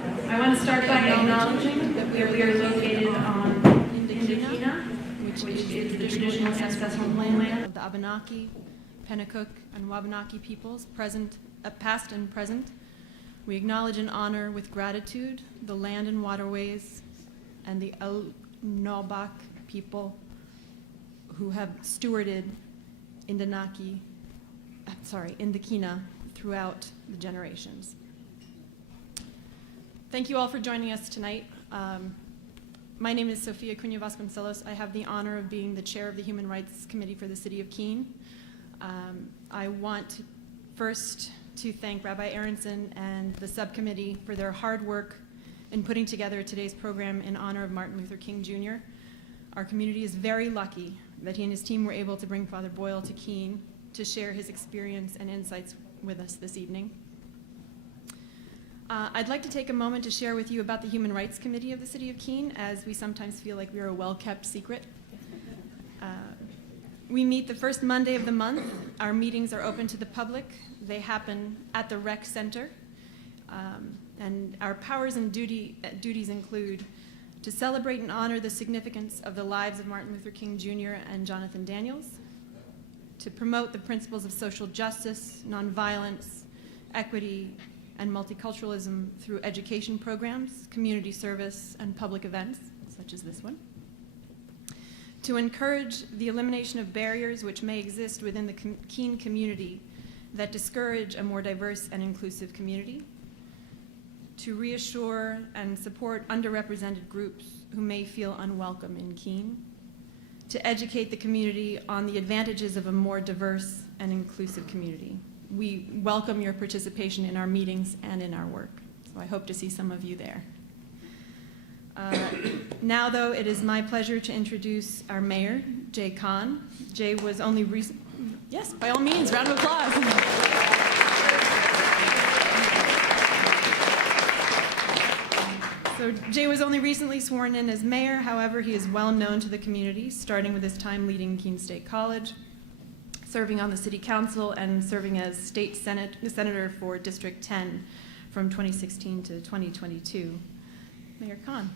I want to start by acknowledging that we are located on Indokina, which is the traditional ancestral homeland of the Abenaki, Pennacook, and Wabanaki peoples, past and present. We acknowledge and honor with gratitude the land and waterways and the Nobak people who have stewarded Indokina throughout the generations. Thank you all for joining us tonight. My name is Sofia Cunha Vasconcelos. I have the honor of being the chair of the Human Rights Committee for the City of Keene. I want first to thank Rabbi Aronson and the subcommittee for their hard work in putting together today's program in honor of Martin Luther King Jr. Our community is very lucky that he and his team were able to bring Father Boyle to Keene to share his experience and insights with us this evening. I'd like to take a moment to share with you about the Human Rights Committee of the City of Keene, as we sometimes feel like we're a well-kept secret. We meet the first Monday of the month. Our meetings are open to the public. They happen at the Rec Center. And our powers and duties include to celebrate and honor the significance of the lives of Martin Luther King Jr. and Jonathan Daniels, to promote the principles of social justice, nonviolence, equity, and multiculturalism through education programs, community service, and public events, such as this one. To encourage the elimination of barriers which may exist within the Keene community that discourage a more diverse and inclusive community. To reassure and support underrepresented groups who may feel unwelcome in Keene. To educate the community on the advantages of a more diverse and inclusive community. We welcome your participation in our meetings and in our work, so I hope to see some of you there. Now, though, it is my pleasure to introduce our mayor, Jay Kahn. Jay was only recently, yes, by all means, round of applause. So Jay was only recently sworn in as mayor. However, he is well known to the community, starting with his time leading Keene State College, serving on the city council, and serving as state senator for District 10 from 2016 to 2022. Mayor Kahn.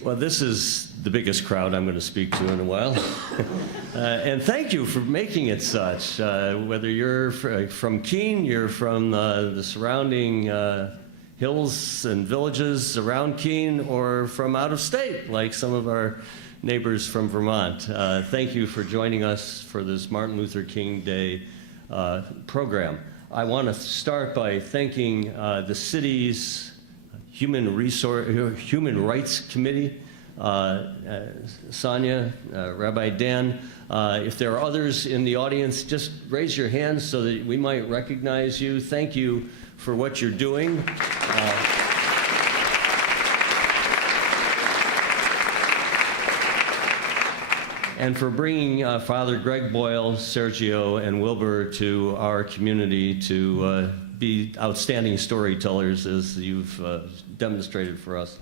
Well, this is the biggest crowd I'm going to speak to in a while. And thank you for making it such. Whether you're from Keene, you're from the surrounding hills and villages around Keene, or from out of state, like some of our neighbors from Vermont. Thank you for joining us for this Martin Luther King Day program. I want to start by thanking the city's Human Rights Committee, Sonia, Rabbi Dan. If there are others in the audience, just raise your hands so that we might recognize you. Thank you for what you're doing. And for bringing Father Greg Boyle, Sergio, and Wilbur to our community to be outstanding storytellers, as you've demonstrated for us.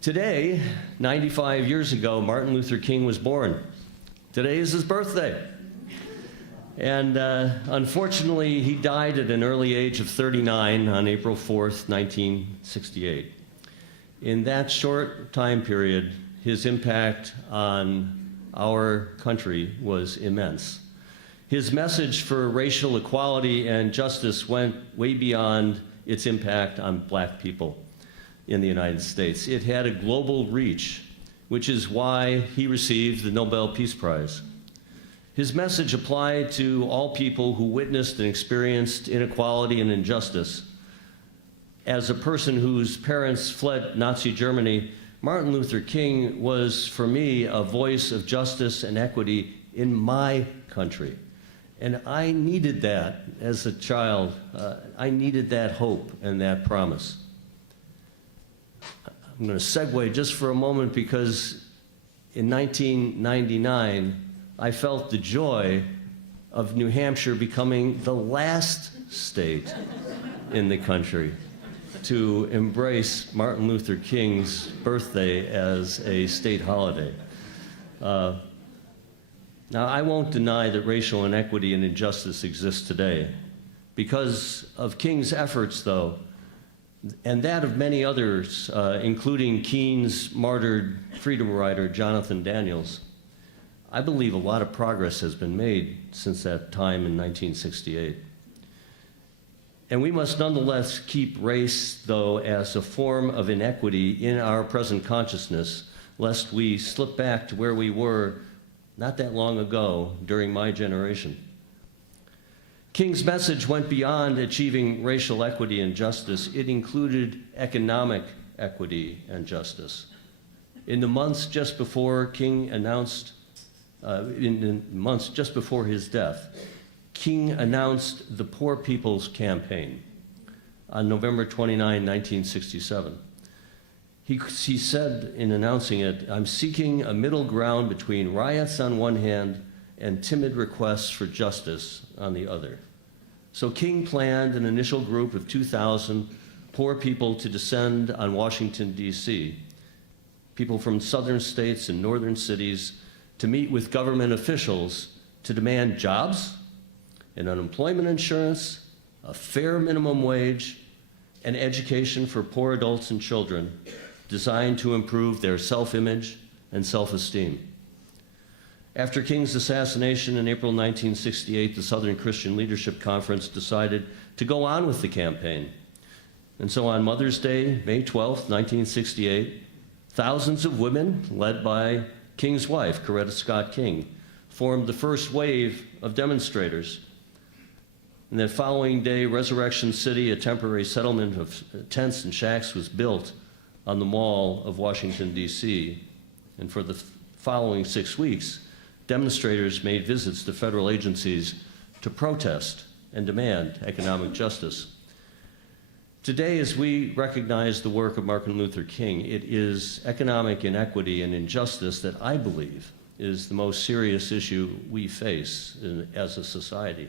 Today, 95 years ago, Martin Luther King was born. Today is his birthday. And unfortunately, he died at an early age of 39 on April 4th, 1968. In that short time period, his impact on our country was immense. His message for racial equality and justice went way beyond its impact on black people in the United States. It had a global reach, which is why he received the Nobel Peace Prize. His message applied to all people who witnessed and experienced inequality and injustice. As a person whose parents fled Nazi Germany, Martin Luther King was, for me, a voice of justice and equity in my country. And I needed that as a child. I needed that hope and that promise. I'm going to segue just for a moment, because in 1999, I felt the joy of New Hampshire becoming the last state in the country to embrace Martin Luther King's birthday as a state holiday. Now, I won't deny that racial inequity and injustice exists today. Because of King's efforts, though, and that of many others, including King's martyred freedom rider Jonathan Daniels, I believe a lot of progress has been made since that time in 1968. And we must nonetheless keep race, though, as a form of inequity in our present consciousness, lest we slip back to where we were not that long ago during my generation. King's message went beyond achieving racial equity and justice. It included economic equity and justice. In the months just before King announced, in the months just before his death, King announced the Poor People's Campaign on November 29, 1967. He said in announcing it, "I'm seeking a middle ground between riots on one hand and timid requests for justice on the other." So King planned an initial group of 2,000 poor people to descend on Washington, D.C., people from southern states and northern cities, to meet with government officials to demand jobs and unemployment insurance, a fair minimum wage, and education for poor adults and children designed to improve their self-image and self-esteem. After King's assassination in April 1968, the Southern Christian Leadership Conference decided to go on with the campaign. And so on Mother's Day, May 12, 1968, thousands of women, led by King's wife, Coretta Scott King, formed the first wave of demonstrators. And that following day, Resurrection City, a temporary settlement of tents and shacks, was built on the Mall of Washington, D.C. And for the following 6 weeks, demonstrators made visits to federal agencies to protest and demand economic justice. Today, as we recognize the work of Martin Luther King, it is economic inequity and injustice that I believe is the most serious issue we face as a society.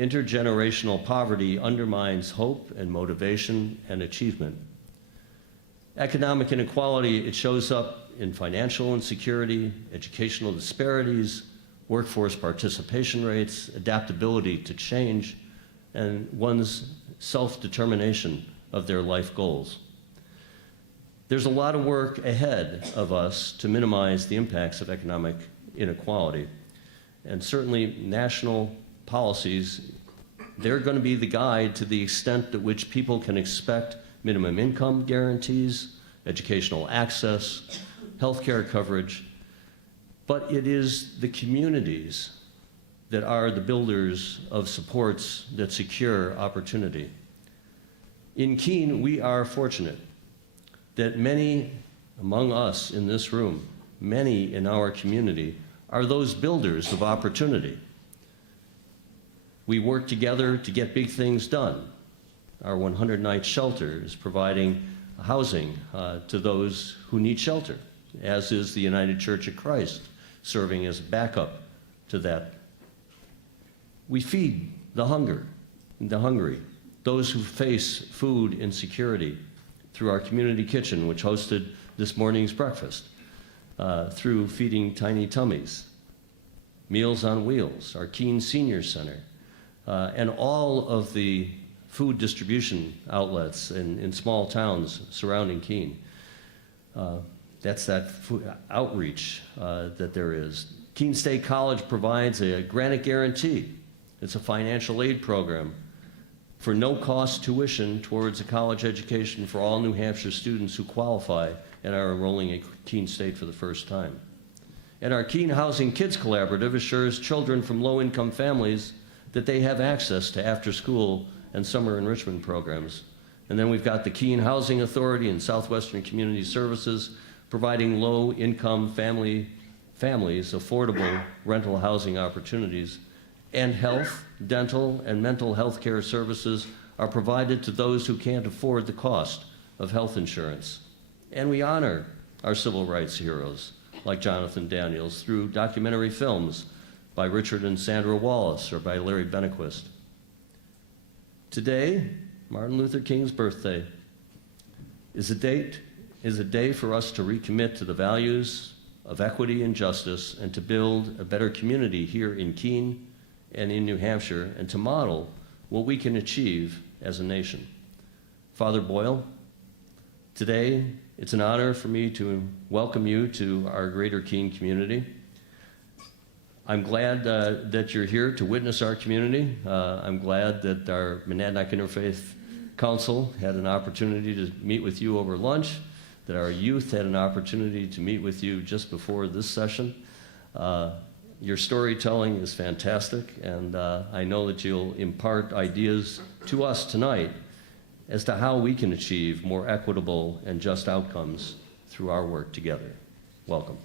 Intergenerational poverty undermines hope and motivation and achievement. Economic inequality, it shows up in financial insecurity, educational disparities, workforce participation rates, adaptability to change, and one's self-determination of their life goals. There's a lot of work ahead of us to minimize the impacts of economic inequality. And certainly national policies, they're going to be the guide to the extent to which people can expect minimum income guarantees, educational access, healthcare coverage. But it is the communities that are the builders of supports that secure opportunity. In Keene, we are fortunate that many among us in this room, many in our community, are those builders of opportunity. We work together to get big things done. Our 100-night shelter is providing housing to those who need shelter, as is the United Church of Christ, serving as backup to that. We feed the hungry, those who face food insecurity, through our community kitchen, which hosted this morning's breakfast, through Feeding Tiny Tummies, Meals on Wheels, our Keene Senior Center, and all of the food distribution outlets in small towns surrounding Keene. That's that food outreach that there is. Keene State College provides a granite guarantee. It's a financial aid program for no-cost tuition towards a college education for all New Hampshire students who qualify and are enrolling at Keene State for the first time. And our Keene Housing Kids Collaborative assures children from low-income families that they have access to after-school and summer enrichment programs. And then we've got the Keene Housing Authority and Southwestern Community Services providing low-income families affordable rental housing opportunities. And health, dental, and mental health care services are provided to those who can't afford the cost of health insurance. And we honor our civil rights heroes, like Jonathan Daniels, through documentary films by Richard and Sandra Wallace or by Larry Benequist. Today, Martin Luther King's birthday, is a day for us to recommit to the values of equity and justice and to build a better community here in Keene and in New Hampshire and to model what we can achieve as a nation. Father Boyle, today it's an honor for me to welcome you to our greater Keene community. I'm glad that you're here to witness our community. I'm glad that our Monadnock Interfaith Council had an opportunity to meet with you over lunch, that our youth had an opportunity to meet with you just before this session. Your storytelling is fantastic, and I know that you'll impart ideas to us tonight as to how we can achieve more equitable and just outcomes through our work together. Welcome.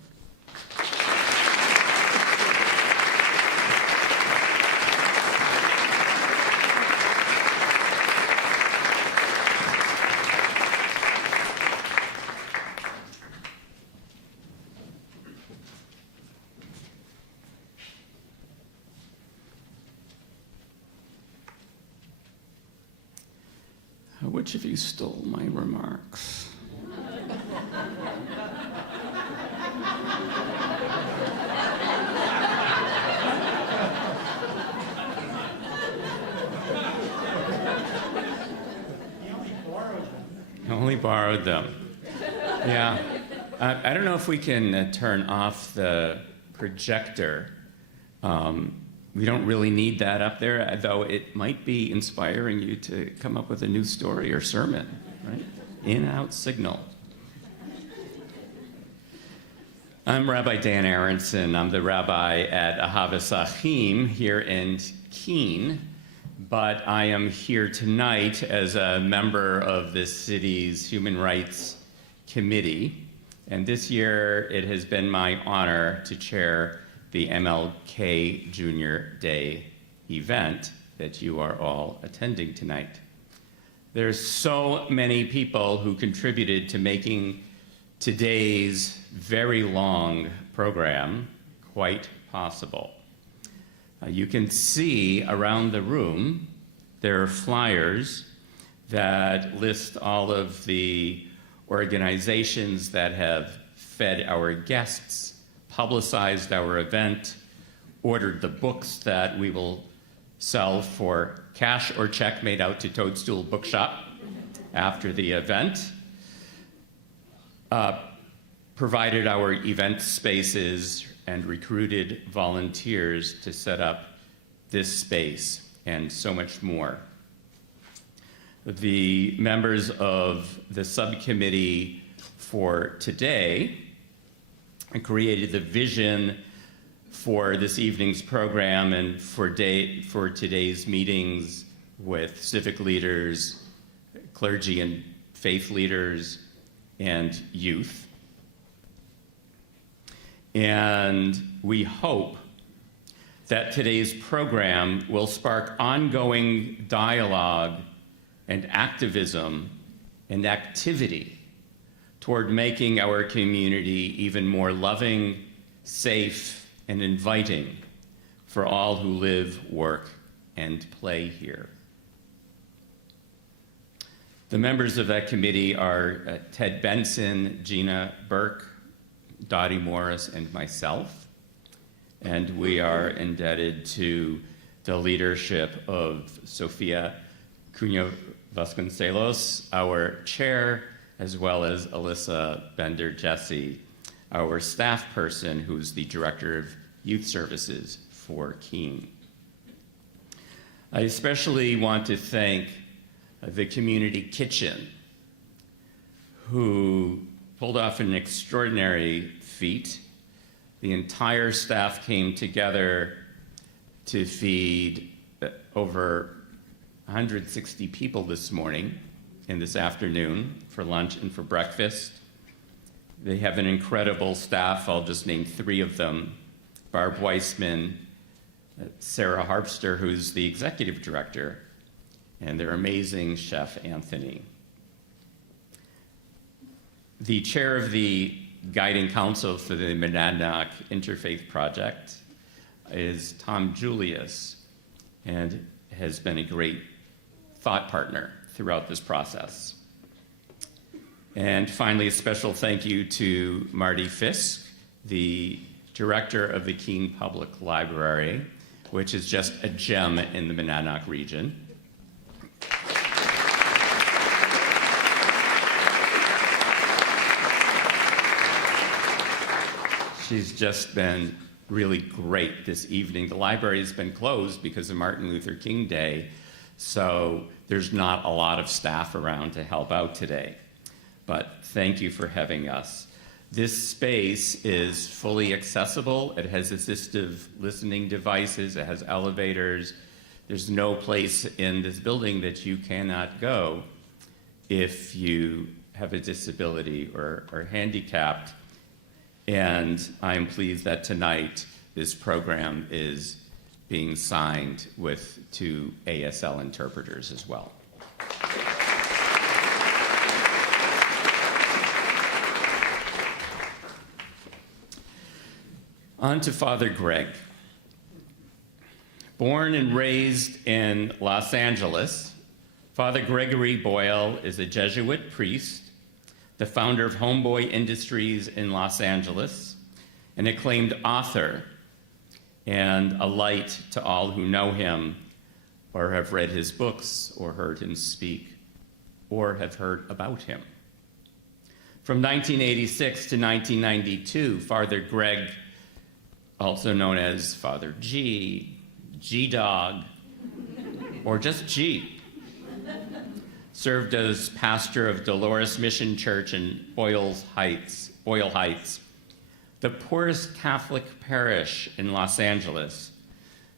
Which of you stole my remarks? I only borrowed them. Yeah. I don't know if we can turn off the projector. We don't really need that up there, though it might be inspiring you to come up with a new story or sermon, right? In-out signal. I'm Rabbi Dan Aronson. I'm the rabbi at Ahavas Achim here in Keene, but I am here tonight as a member of the city's Human Rights Committee, and this year it has been my honor to chair the MLK Junior Day event that you are all attending tonight. There's so many people who contributed to making today's very long program quite possible. You can see around the room there are flyers that list all of the organizations that have fed our guests, publicized our event, ordered the books that we will sell for cash or check made out to Toadstool Bookshop after the event, provided our event spaces, and recruited volunteers to set up this space, and so much more. The members of the subcommittee for today created the vision for this evening's program and for today's meetings with civic leaders, clergy and faith leaders, and youth. And we hope that today's program will spark ongoing dialogue and activism and activity toward making our community even more loving, safe, and inviting for all who live, work, and play here. The members of that committee are Ted Benson, Gina Burke, Dottie Morris, and myself. And we are indebted to the leadership of Sofia Cunha Vasconcelos, our chair, as well as Alyssa Bender-Jesse, our staff person who's the director of youth services for Keene. I especially want to thank the community kitchen, who pulled off an extraordinary feat. The entire staff came together to feed over 160 people this morning and this afternoon for lunch and for breakfast. They have an incredible staff. I'll just name three of them: Barb Weissman, Sarah Harpster, who's the executive director, and their amazing chef, Anthony. The chair of the guiding council for the Monadnock Interfaith Project is Tom Julius, and has been a great thought partner throughout this process. And finally, a special thank you to Marty Fisk, the director of the Keene Public Library, which is just a gem in the Monadnock region. She's just been really great this evening. The library has been closed because of Martin Luther King Day, so there's not a lot of staff around to help out today. But thank you for having us. This space is fully accessible. It has assistive listening devices. It has elevators. There's no place in this building that you cannot go if you have a disability or are handicapped. And I am pleased that tonight this program is being signed with 2 ASL interpreters as well. On to Father Greg. Born and raised in Los Angeles, Father Gregory Boyle is a Jesuit priest, the founder of Homeboy Industries in Los Angeles, an acclaimed author, and a light to all who know him or have read his books or heard him speak or have heard about him. From 1986 to 1992, Father Greg, also known as Father G, G-Dog, or just G, served as pastor of Dolores Mission Church in Boyle Heights, the poorest Catholic parish in Los Angeles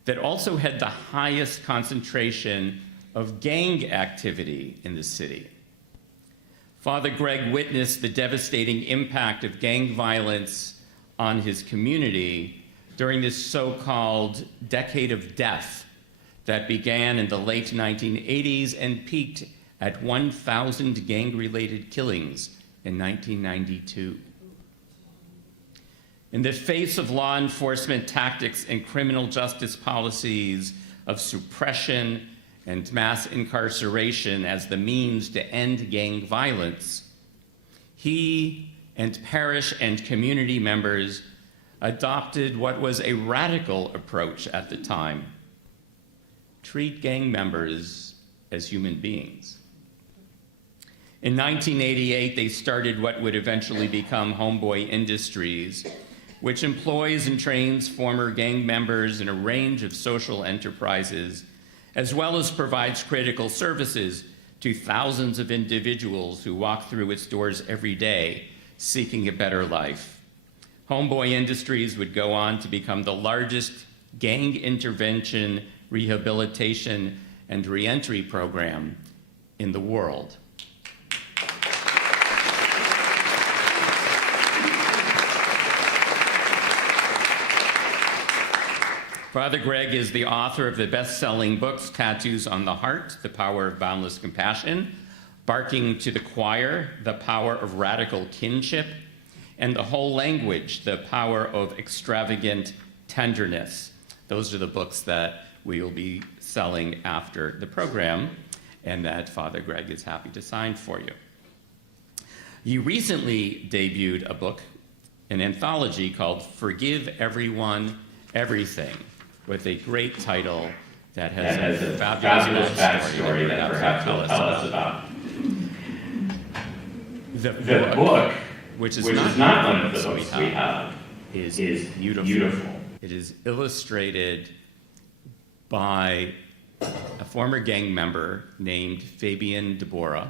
that also had the highest concentration of gang activity in the city. Father Greg witnessed the devastating impact of gang violence on his community during this so-called decade of death that began in the late 1980s and peaked at 1,000 gang-related killings in 1992. In the face of law enforcement tactics and criminal justice policies of suppression and mass incarceration as the means to end gang violence, he and parish and community members adopted what was a radical approach at the time: treat gang members as human beings. In 1988, they started what would eventually become Homeboy Industries, which employs and trains former gang members in a range of social enterprises, as well as provides critical services to thousands of individuals who walk through its doors every day seeking a better life. Homeboy Industries would go on to become the largest gang intervention, rehabilitation, and reentry program in the world. Father Greg is the author of the best-selling books, Tattoos on the Heart, The Power of Boundless Compassion, Barking to the Choir, The Power of Radical Kinship, and The Whole Language, The Power of Extravagant Tenderness. Those are the books that we will be selling after the program, and that Father Greg is happy to sign for you. You recently debuted a book, an anthology called Forgive Everyone, Everything, with a great title that has a fabulous backstory that perhaps you'll tell us about. The book, which is not one of the books we have, is beautiful. It is illustrated by a former gang member named Fabian Deborah,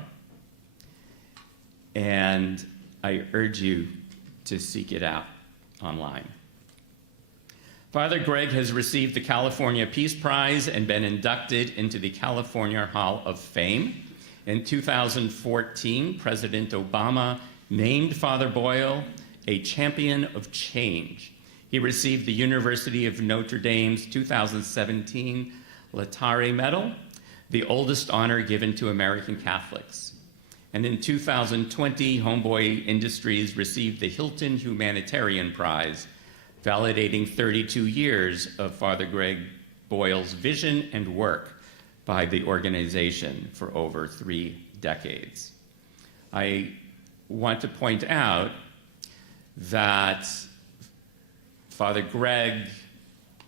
and I urge you to seek it out online. Father Greg has received the California Peace Prize and been inducted into the California Hall of Fame. In 2014, President Obama named Father Boyle a champion of change. He received the University of Notre Dame's 2017 Laetare Medal, the oldest honor given to American Catholics. And in 2020, Homeboy Industries received the Hilton Humanitarian Prize, validating 32 years of Father Greg Boyle's vision and work by the organization for over 3 decades. I want to point out that Father Greg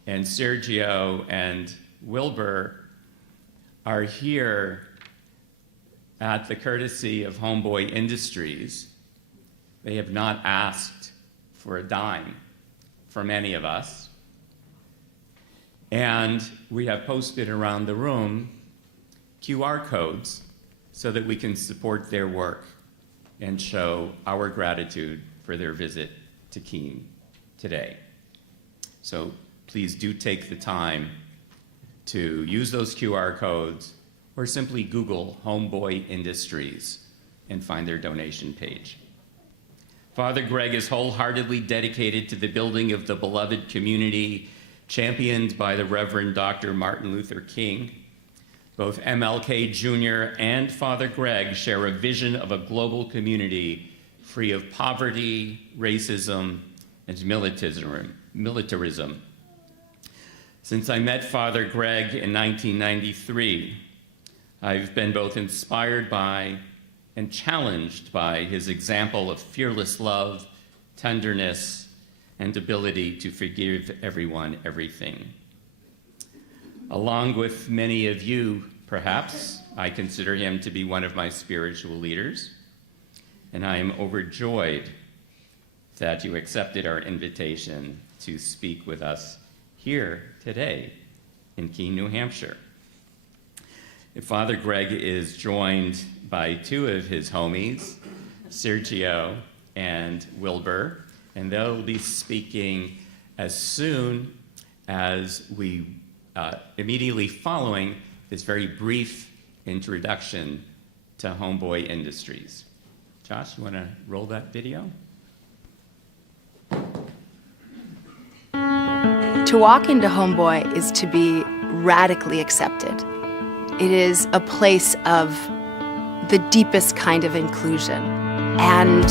and Sergio and Wilbur are here at the courtesy of Homeboy Industries. They have not asked for a dime from any of us. And we have posted around the room QR codes so that we can support their work and show our gratitude for their visit to Keene today. So please do take the time to use those QR codes or simply Google Homeboy Industries and find their donation page. Father Greg is wholeheartedly dedicated to the building of the beloved community championed by the Reverend Dr. Martin Luther King. Both MLK Jr. and Father Greg share a vision of a global community free of poverty, racism, and militarism. Since I met Father Greg in 1993, I've been both inspired by and challenged by his example of fearless love, tenderness, and ability to forgive everyone everything. Along with many of you, perhaps, I consider him to be one of my spiritual leaders, and I am overjoyed that you accepted our invitation to speak with us here today in Keene, New Hampshire. Father Greg is joined by 2 of his homies, Sergio and Wilbur, and they'll be speaking as soon as we, immediately following this very brief introduction to Homeboy Industries. Josh, you want to roll that video? To walk into Homeboy is to be radically accepted. It is a place of the deepest kind of inclusion, and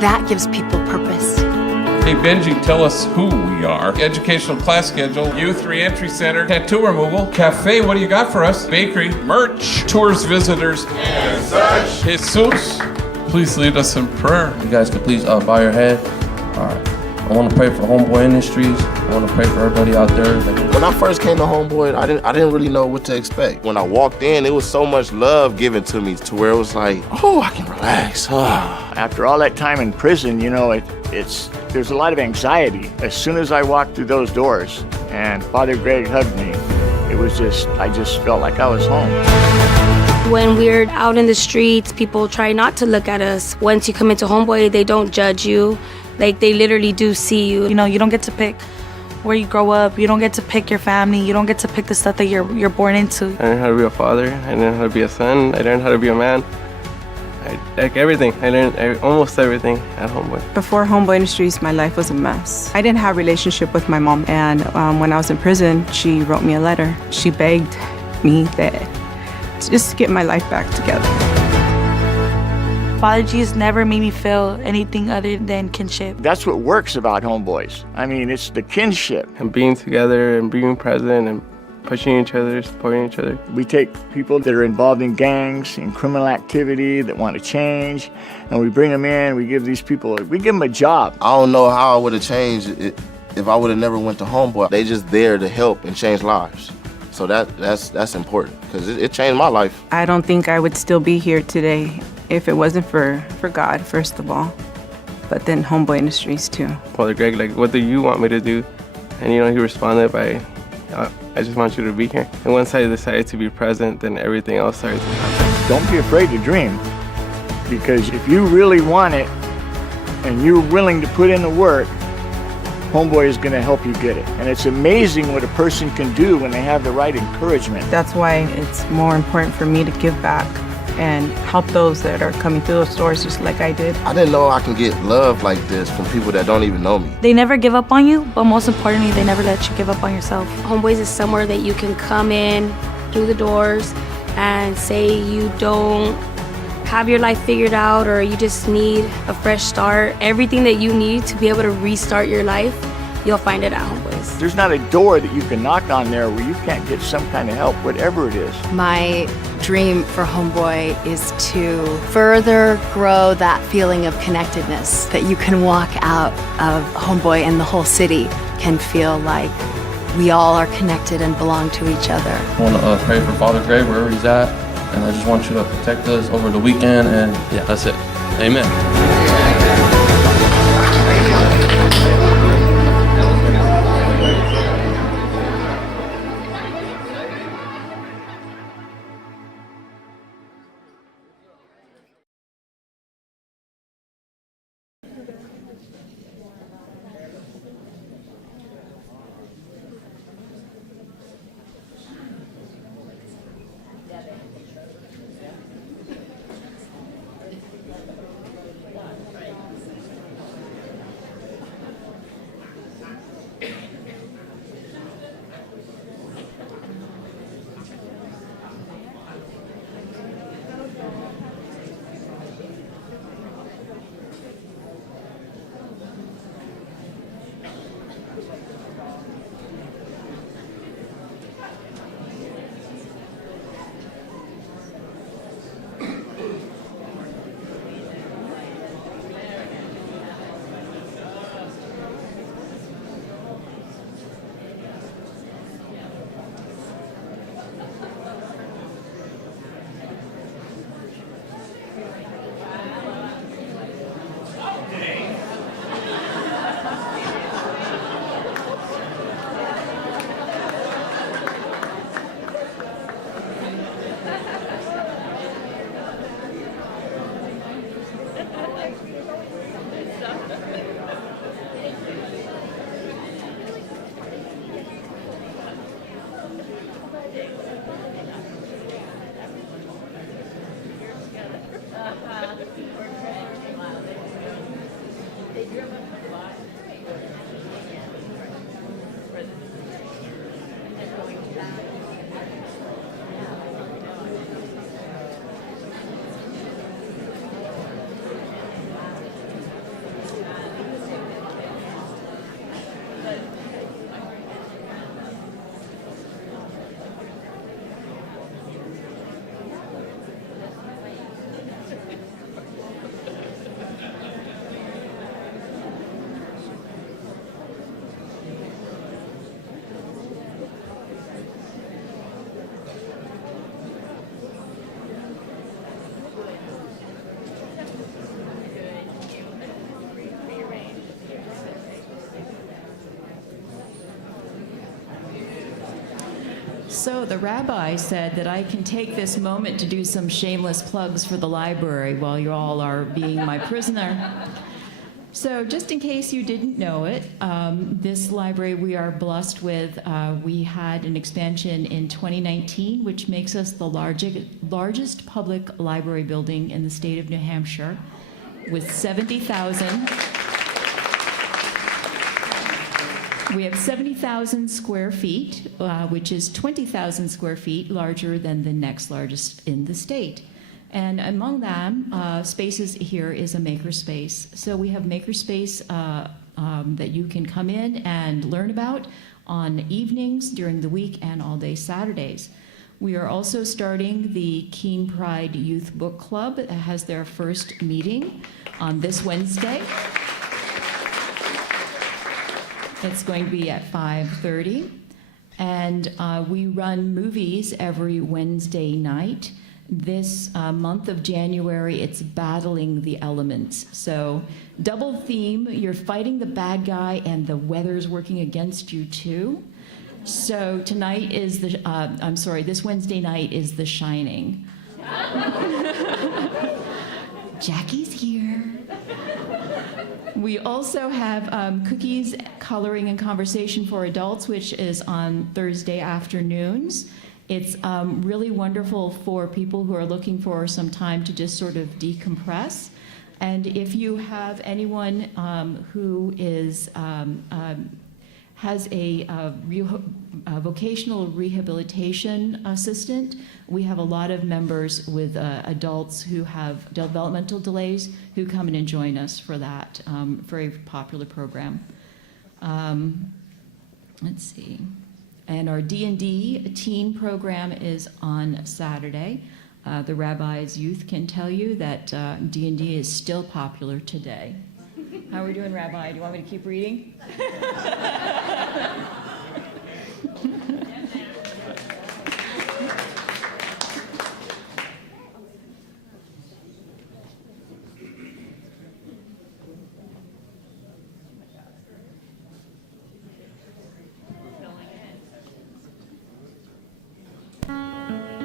that gives people purpose. Hey Benji, tell us who we are. Educational class schedule, youth reentry center, tattoo removal, cafe, what do you got for us? Bakery, merch, tours, visitors, and such. Jesus, please lead us in prayer. You guys could please bow your head. All right. I want to pray for Homeboy Industries. I want to pray for everybody out there. When I first came to Homeboy, I didn't really know what to expect. When I walked in, it was so much love given to me to where it was like, oh, I can relax. After all that time in prison, you know, there's a lot of anxiety. As soon as I walked through those doors and Father Greg hugged me, I just felt like I was home. When we're out in the streets, people try not to look at us. Once you come into Homeboy, they don't judge you. Like, they literally do see you. You know, you don't get to pick where you grow up. You don't get to pick your family. You don't get to pick the stuff that you're born into. I learned how to be a father. I learned how to be a son. I learned how to be a man. Like everything. I learned almost everything at Homeboy. Before Homeboy Industries, my life was a mess. I didn't have a relationship with my mom. And when I was in prison, she wrote me a letter. She begged me to just get my life back together. Father Jesus never made me feel anything other than kinship. That's what works about Homeboys. I mean, it's the kinship. And being together and being present and pushing each other, supporting each other. We take people that are involved in gangs, in criminal activity, that want to change, and we bring them in, we give them a job. I don't know how I would have changed it if I would have never went to Homeboy. They just there to help and change lives. So that's important, because it changed my life. I don't think I would still be here today if it wasn't for God, first of all, but then Homeboy Industries too. Father Greg, like, what do you want me to do? And he responded by, I just want you to be here. And once I decided to be present, then everything else started to happen. Don't be afraid to dream, because if you really want it and you're willing to put in the work, Homeboy is going to help you get it. And it's amazing what a person can do when they have the right encouragement. That's why it's more important for me to give back and help those that are coming through those doors just like I did. I didn't know I can get love like this from people that don't even know me. They never give up on you, but most importantly, they never let you give up on yourself. Homeboys is somewhere that you can come in through the doors and say you don't have your life figured out or you just need a fresh start. Everything that you need to be able to restart your life, you'll find it at Homeboys. There's not a door that you can knock on there where you can't get some kind of help, whatever it is. My dream for Homeboy is to further grow that feeling of connectedness, that you can walk out of Homeboy and the whole city can feel like we all are connected and belong to each other. I want to pray for Father Greg wherever he's at, and I just want you to protect us over the weekend, and yeah, that's it. Amen. So the rabbi said that I can take this moment to do some shameless plugs for the library while you all are being my prisoner. So just in case you didn't know it, this library we are blessed with, we had an expansion in 2019, which makes us the largest public library building in the state of New Hampshire with 70,000. We have 70,000 square feet, which is 20,000 square feet larger than the next largest in the state. And among them, spaces here is a makerspace. So we have makerspace that you can come in and learn about on evenings, during the week, and all day Saturdays. We are also starting the Keene Pride Youth Book Club that has their first meeting on this Wednesday. It's going to be at 5:30. And we run movies every Wednesday night. This month of January, it's battling the elements. So double theme, you're fighting the bad guy and the weather's working against you too. So tonight is this Wednesday night is The Shining. Jackie's here. We also have cookies, coloring, and conversation for adults, which is on Thursday afternoons. It's really wonderful for people who are looking for some time to just sort of decompress. And if you have anyone who is has a vocational rehabilitation assistant, we have a lot of members with adults who have developmental delays who come in and join us for that very popular program. Let's see. And our D&D teen program is on Saturday. The Rabbi's Youth can tell you that D&D is still popular today. How are we doing, Rabbi? Do you want me to keep reading?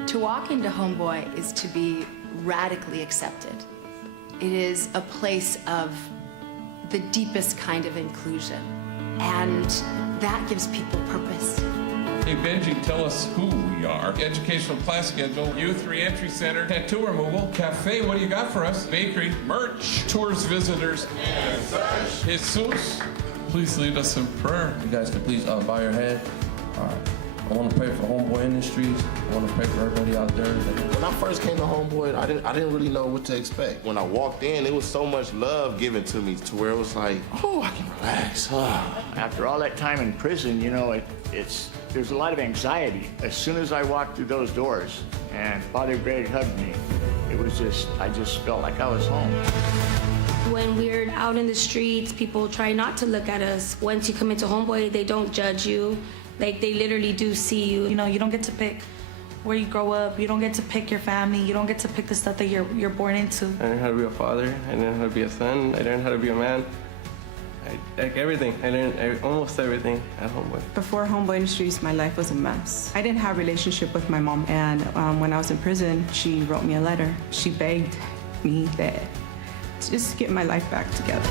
To walk into Homeboy is to be radically accepted. It is a place of the deepest kind of inclusion, and that gives people purpose. Hey Benji, tell us who we are. Educational class schedule, youth reentry center, tattoo removal, cafe, what do you got for us? Bakery, merch, tours, visitors, and such. Jesus, please lead us in prayer. You guys can please bow your head. I want to pray for Homeboy Industries. I want to pray for everybody out there. When I first came to Homeboy, I didn't really know what to expect. When I walked in, it was so much love given to me to where it was like, oh, I can relax. After all that time in prison, you know, there's a lot of anxiety. As soon as I walked through those doors and Father Greg hugged me, I just felt like I was home. When we're out in the streets, people try not to look at us. Once you come into Homeboy, they don't judge you. Like, they literally do see you. You know, you don't get to pick where you grow up. You don't get to pick your family. You don't get to pick the stuff that you're born into. I learned how to be a father. I learned how to be a son. I learned how to be a man. Like everything. I learned almost everything at Homeboy. Before Homeboy Industries, my life was a mess. I didn't have a relationship with my mom, and when I was in prison, she wrote me a letter. She begged me that just to get my life back together.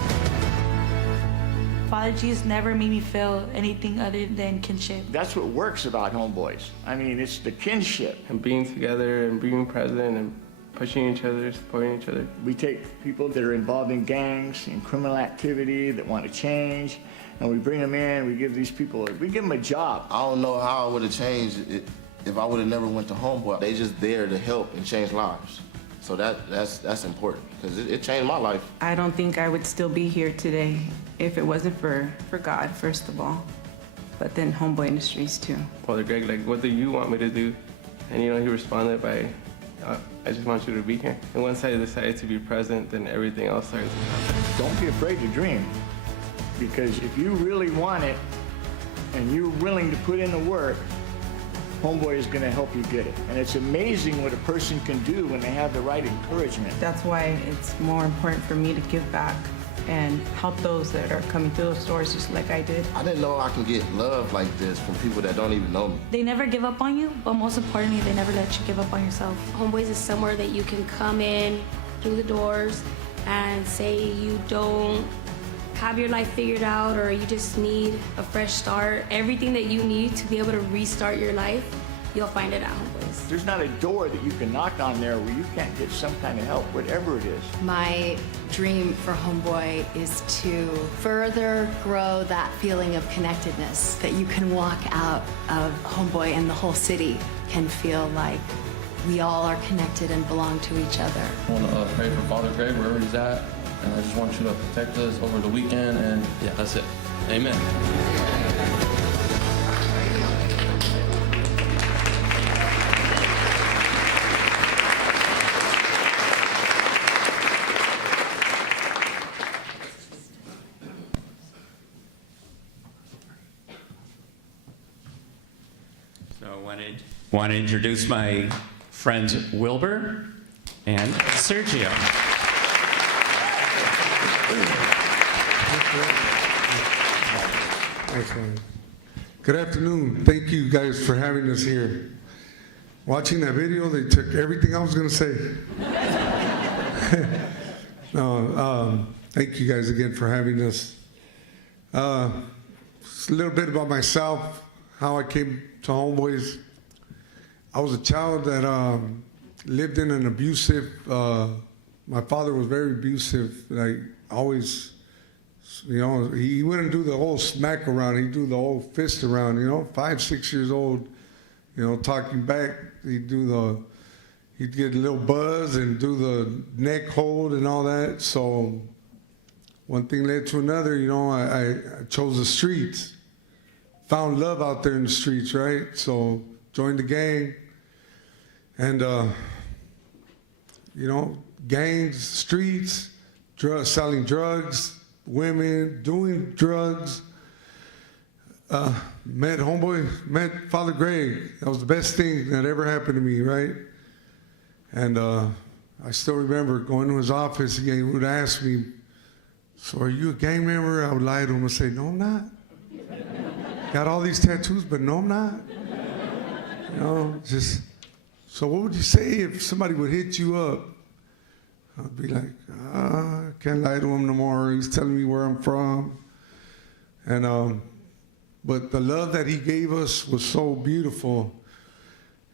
Father Jesus never made me feel anything other than kinship. That's what works about Homeboys. I mean, it's the kinship. And being together and being present and pushing each other, supporting each other. We take people that are involved in gangs, in criminal activity, that want to change, and we bring them in, we give them a job. I don't know how I would have changed it if I would have never went to Homeboy. They just there to help and change lives. So that's important, because it changed my life. I don't think I would still be here today if it wasn't for God, first of all, but then Homeboy Industries too. Father Greg, like, what do you want me to do? And he responded by, I just want you to be here. And once I decided to be present, then everything else started to happen. Don't be afraid to dream, because if you really want it and you're willing to put in the work, Homeboy is going to help you get it. And it's amazing what a person can do when they have the right encouragement. That's why it's more important for me to give back and help those that are coming through those doors just like I did. I didn't know I can get love like this from people that don't even know me. They never give up on you, but most importantly, they never let you give up on yourself. Homeboys is somewhere that you can come in through the doors and say you don't have your life figured out or you just need a fresh start. Everything that you need to be able to restart your life, you'll find it at Homeboys. There's not a door that you can knock on there where you can't get some kind of help, whatever it is. My dream for Homeboy is to further grow that feeling of connectedness, that you can walk out of Homeboy and the whole city can feel like we all are connected and belong to each other. I want to pray for Father Greg wherever he's at, and I just want you to protect us over the weekend, and yeah, that's it. Amen. So I want to introduce my friends Wilbur and Sergio. Excellent. Good afternoon. Thank you guys for having us here. Watching that video, they took everything I was going to say. Thank you guys again for having us. Just a little bit about myself, how I came to Homeboys. I was a child that lived in an abusive, my father was very abusive, like always, you know, he wouldn't do the whole smack around, he'd do the whole fist around, you know, 5, 6 years old, you know, talking back, he'd get a little buzz and do the neck hold and all that. So one thing led to another. You know, I chose the streets. Found love out there in the streets, right? So joined the gang. And, you know, gangs, streets, selling drugs, women, doing drugs. Met Father Greg. That was the best thing that ever happened to me, right? And I still remember going to his office. He would ask me, "So are you a gang member?" I would lie to him and say, "No, I'm not. Got all these tattoos, but no, I'm not." You know, just, so what would you say if somebody would hit you up? I'd be like, I can't lie to him no more. He's telling me where I'm from. And, but the love that he gave us was so beautiful.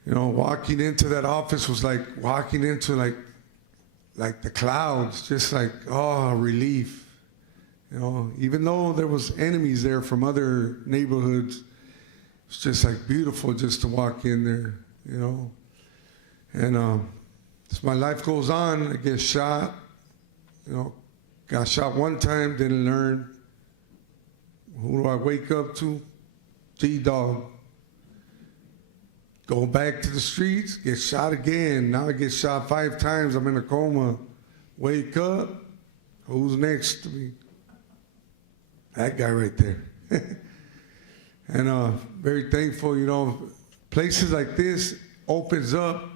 You know, walking into that office was like walking into like the clouds, just like, oh, relief. You know, even though there was enemies there from other neighborhoods, it's just like beautiful just to walk in there, you know. And as my life goes on, I get shot, you know, got shot one time, didn't learn. Who do I wake up to? G-Dog. Go back to the streets, get shot again. Now I get shot 5 times, I'm in a coma. Wake up, who's next to me? That guy right there. And very thankful, you know, places like this opens up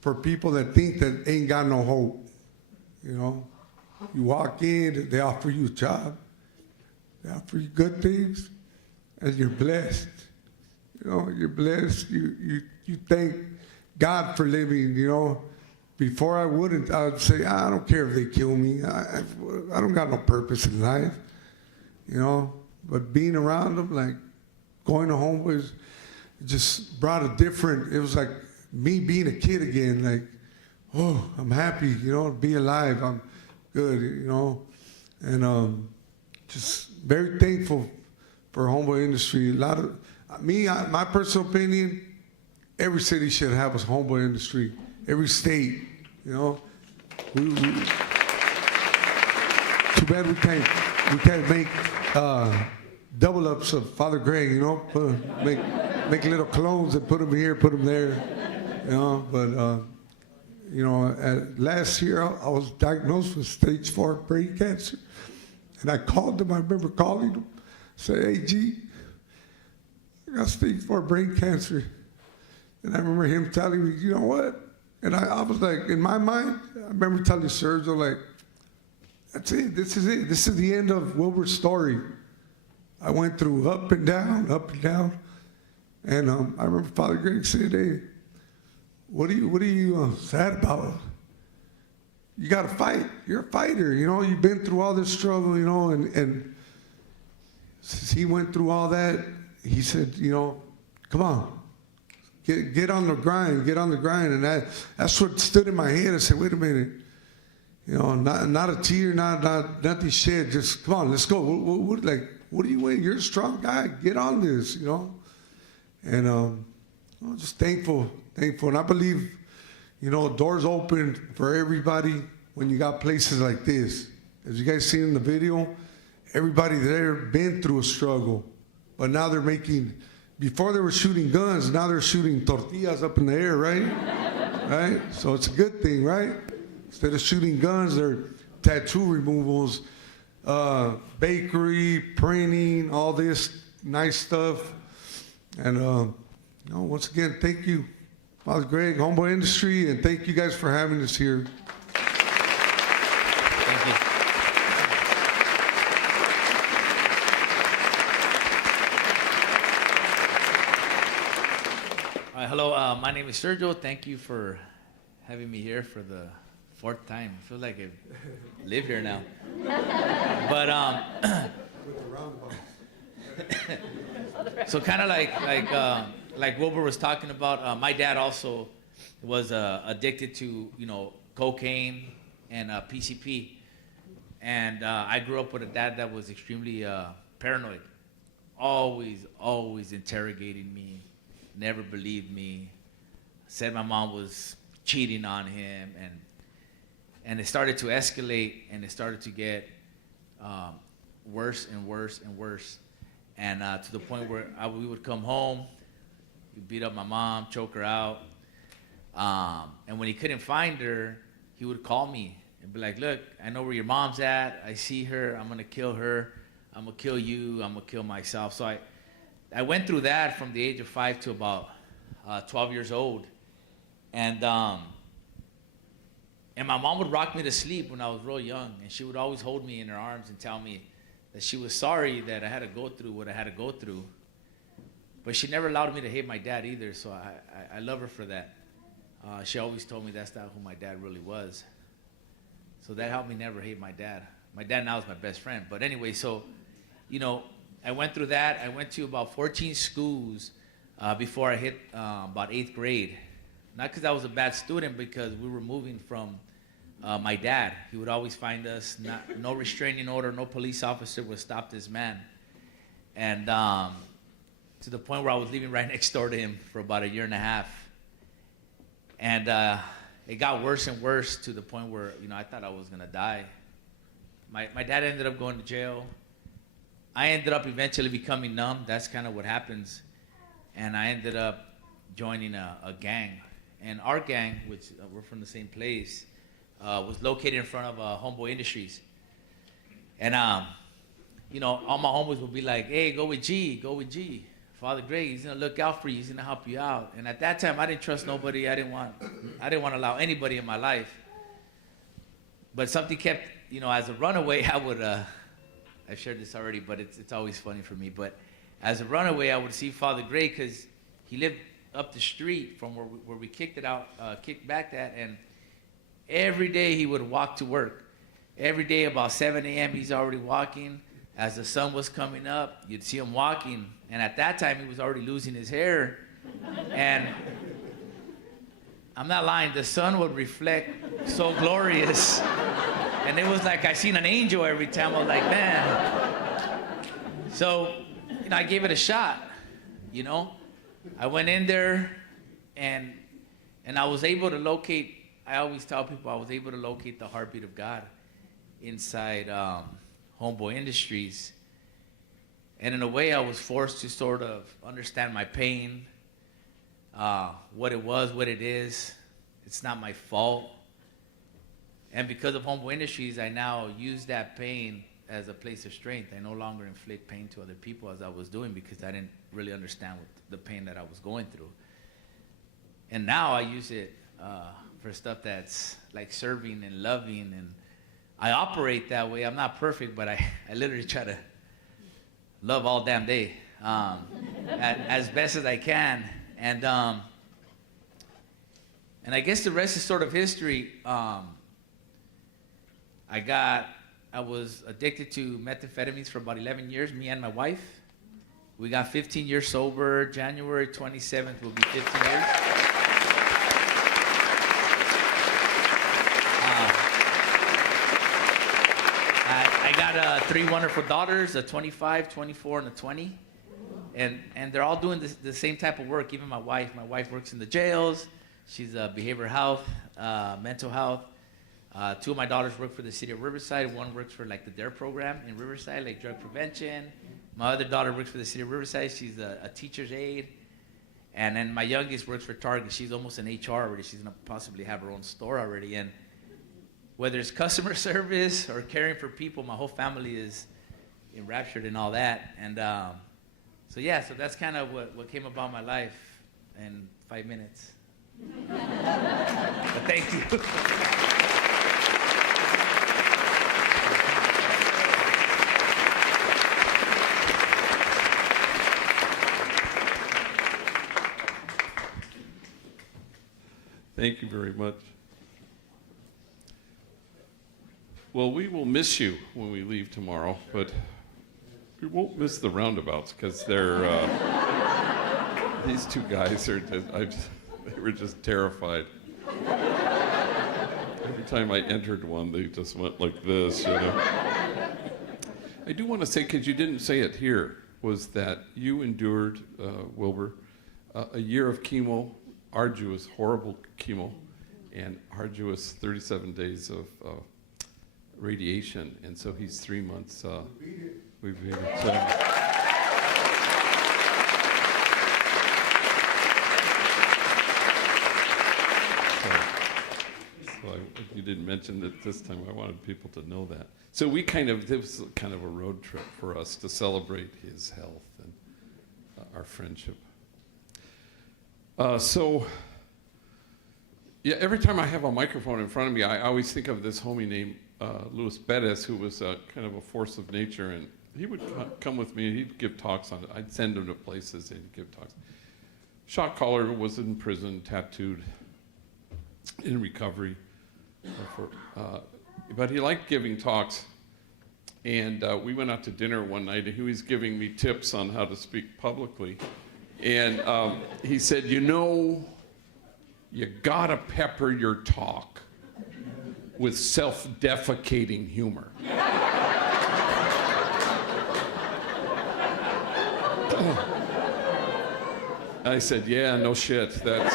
for people that think that ain't got no hope. You know, you walk in, they offer you a job, they offer you good things, and you're blessed. You know, you're blessed. You thank God for living. You know, before I would say, I don't care if they kill me. I don't got no purpose in life. You know, but being around them, like going to Homeboy, just brought a different. It was like me being a kid again. Like, oh, I'm happy. You know, to be alive. I'm good. You know, and just very thankful for Homeboy Industry. A lot of my personal opinion, every city should have a Homeboy Industry. Every state, you know. Too bad we can't make double ups of Father Greg, you know. Make little clones and put them here, put them there, you know. But you know, last year I was diagnosed with stage 4 brain cancer, and I called them. I remember calling them, say, "Hey, G, I got stage 4 brain cancer." And I remember him telling me, "You know what?" And I was like, in my mind, I remember telling Sergio, like, "That's it. This is it. This is the end of Wilbur's story." I went through up and down, and I remember Father Greg said, "Hey, what are you sad about? You got to fight. You're a fighter. You know, you've been through all this struggle, you know." And since he went through all that, he said, "You know, come on, get on the grind, get on the grind." And that's what stood in my head. I said, "Wait a minute, you know, not a tear, nothing shed. Just come on, let's go. What are you waiting? You're a strong guy. Get on this, you know." And I'm just thankful, and I believe, you know, doors open for everybody when you got places like this. As you guys seen in the video, everybody there been through a struggle, but now they're making. Before they were shooting guns, now they're shooting tortillas up in the air, right? Right? So it's a good thing, right? Instead of shooting guns, they're tattoo removals, bakery, printing, all this nice stuff. And you know, once again, thank you, Father Greg, Homeboy Industry, and thank you guys for having us here. Thank you. Hello, my name is Sergio. Thank you for having me here for the 4th time. I feel like I live here now. But so kind of like Wilbur was talking about. My dad also was addicted to, you know, cocaine and PCP, and I grew up with a dad that was extremely paranoid, always interrogating me. Never believed me, said my mom was cheating on him, and it started to escalate, and it started to get worse and worse and worse. And to the point where we would come home, he'd beat up my mom, choke her out. And when he couldn't find her, he would call me and be like, look, I know where your mom's at. I see her. I'm going to kill her. I'm going to kill you. I'm going to kill myself. So I went through that from the age of 5 to about 12 years old. And my mom would rock me to sleep when I was real young. And she would always hold me in her arms and tell me that she was sorry that I had to go through what I had to go through. But she never allowed me to hate my dad either, so I love her for that. She always told me that's not who my dad really was. So that helped me never hate my dad. My dad now is my best friend. But anyway, so, you know, I went through that. I went to about 14 schools before I hit about 8th grade. Not because I was a bad student, because we were moving from my dad. He would always find us, no restraining order, no police officer would stop this man. And to the point where I was living right next door to him for about 1.5 years. And it got worse and worse to the point where, you know, I thought I was gonna die. My dad ended up going to jail. I ended up eventually becoming numb. That's kind of what happens. And I ended up joining a gang. And our gang, which we're from the same place, was located in front of Homeboy Industries. And, you know, all my homies would be like, hey, go with G, go with G. Father Greg, he's gonna look out for you, he's gonna help you out. And at that time, I didn't trust nobody. I didn't want to allow anybody in my life. But something kept, you know, as a runaway, I would, I've shared this already, but it's always funny for me. But as a runaway, I would see Father Greg, because he lived up the street from where we kicked back at, and every day he would walk to work. Every day about 7 a.m. he's already walking. As the sun was coming up, you'd see him walking. And at that time, he was already losing his hair. And I'm not lying, the sun would reflect so glorious. And it was like I seen an angel every time. I was like, man. So, you know, I gave it a shot, you know. I went in there, and I was able to locate, I always tell people I was able to locate the heartbeat of God inside Homeboy Industries. And in a way, I was forced to sort of understand my pain, what it was, what it is. It's not my fault. And because of Homeboy Industries, I now use that pain as a place of strength. I no longer inflict pain to other people as I was doing, because I didn't really understand the pain that I was going through. And now I use it for stuff that's like serving and loving, and I operate that way. I'm not perfect, but I literally try to love all damn day as best as I can. And I guess the rest is sort of history. I was addicted to methamphetamines for about 11 years, me and my wife. We got 15 years sober. January 27th will be 15 years. I got 3 wonderful daughters, a 25, 24, and a 20. And they're all doing the same type of work, even my wife. My wife works in the jails. She's behavioral health, mental health. 2 of my daughters work for the city of Riverside. 1 works for like the DARE program in Riverside, like drug prevention. My other daughter works for the city of Riverside. She's a teacher's aide. And then my youngest works for Target. She's almost an HR already. She's gonna possibly have her own store already. And whether it's customer service or caring for people, my whole family is enraptured in all that. And so yeah, so that's kind of what came about my life in 5 minutes. But thank you. Thank you very much. Well, we will miss you when we leave tomorrow, but we won't miss the roundabouts, because they're these 2 guys are just, they were just terrified. Every time I entered one, they just went like this, you know. I do want to say, because you didn't say it here, was that you endured, Wilbur, a year of chemo, arduous, horrible chemo, and arduous 37 days of radiation, and so he's 3 months. We beat it. So you didn't mention it this time. I wanted people to know that. So it was kind of a road trip for us to celebrate his health and our friendship. Every time I have a microphone in front of me, I always think of this homie named Luis Perez, who was kind of a force of nature, and he would come with me and he'd give talks on it. I'd send him to places and he'd give talks. Shot caller, was in prison, tattooed, in recovery. But he liked giving talks. And we went out to dinner one night and he was giving me tips on how to speak publicly. And he said, you gotta pepper your talk with self-defecating humor. I said, yeah, no shit. That's,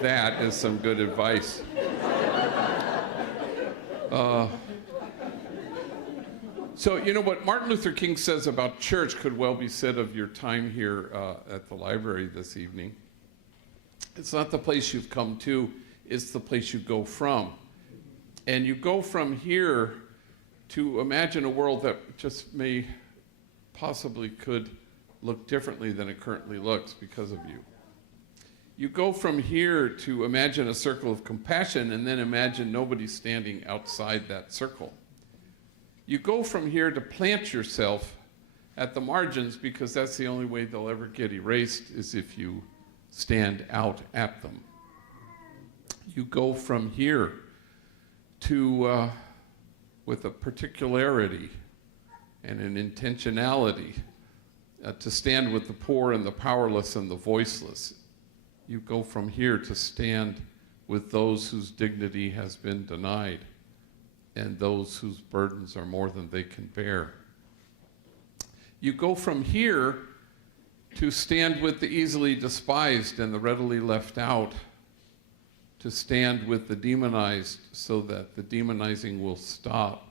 that is some good advice. So, what Martin Luther King says about church could well be said of your time here at the library this evening. It's not the place you've come to, it's the place you go from. And you go from here to imagine a world that just possibly could look differently than it currently looks because of you. You go from here to imagine a circle of compassion and then imagine nobody standing outside that circle. You go from here to plant yourself at the margins because that's the only way they'll ever get erased is if you stand out at them. You go from here to, with a particularity and an intentionality, to stand with the poor and the powerless and the voiceless. You go from here to stand with those whose dignity has been denied and those whose burdens are more than they can bear. You go from here to stand with the easily despised and the readily left out, to stand with the demonized so that the demonizing will stop,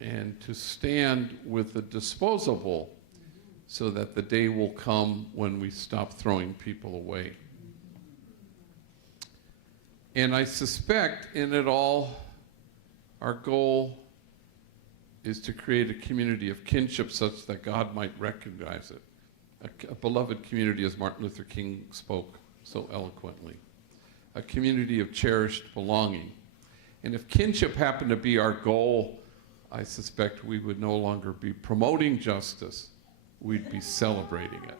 and to stand with the disposable so that the day will come when we stop throwing people away. And I suspect in it all, our goal is to create a community of kinship such that God might recognize it. A beloved community, as Martin Luther King spoke so eloquently. A community of cherished belonging. And if kinship happened to be our goal, I suspect we would no longer be promoting justice, we'd be celebrating it.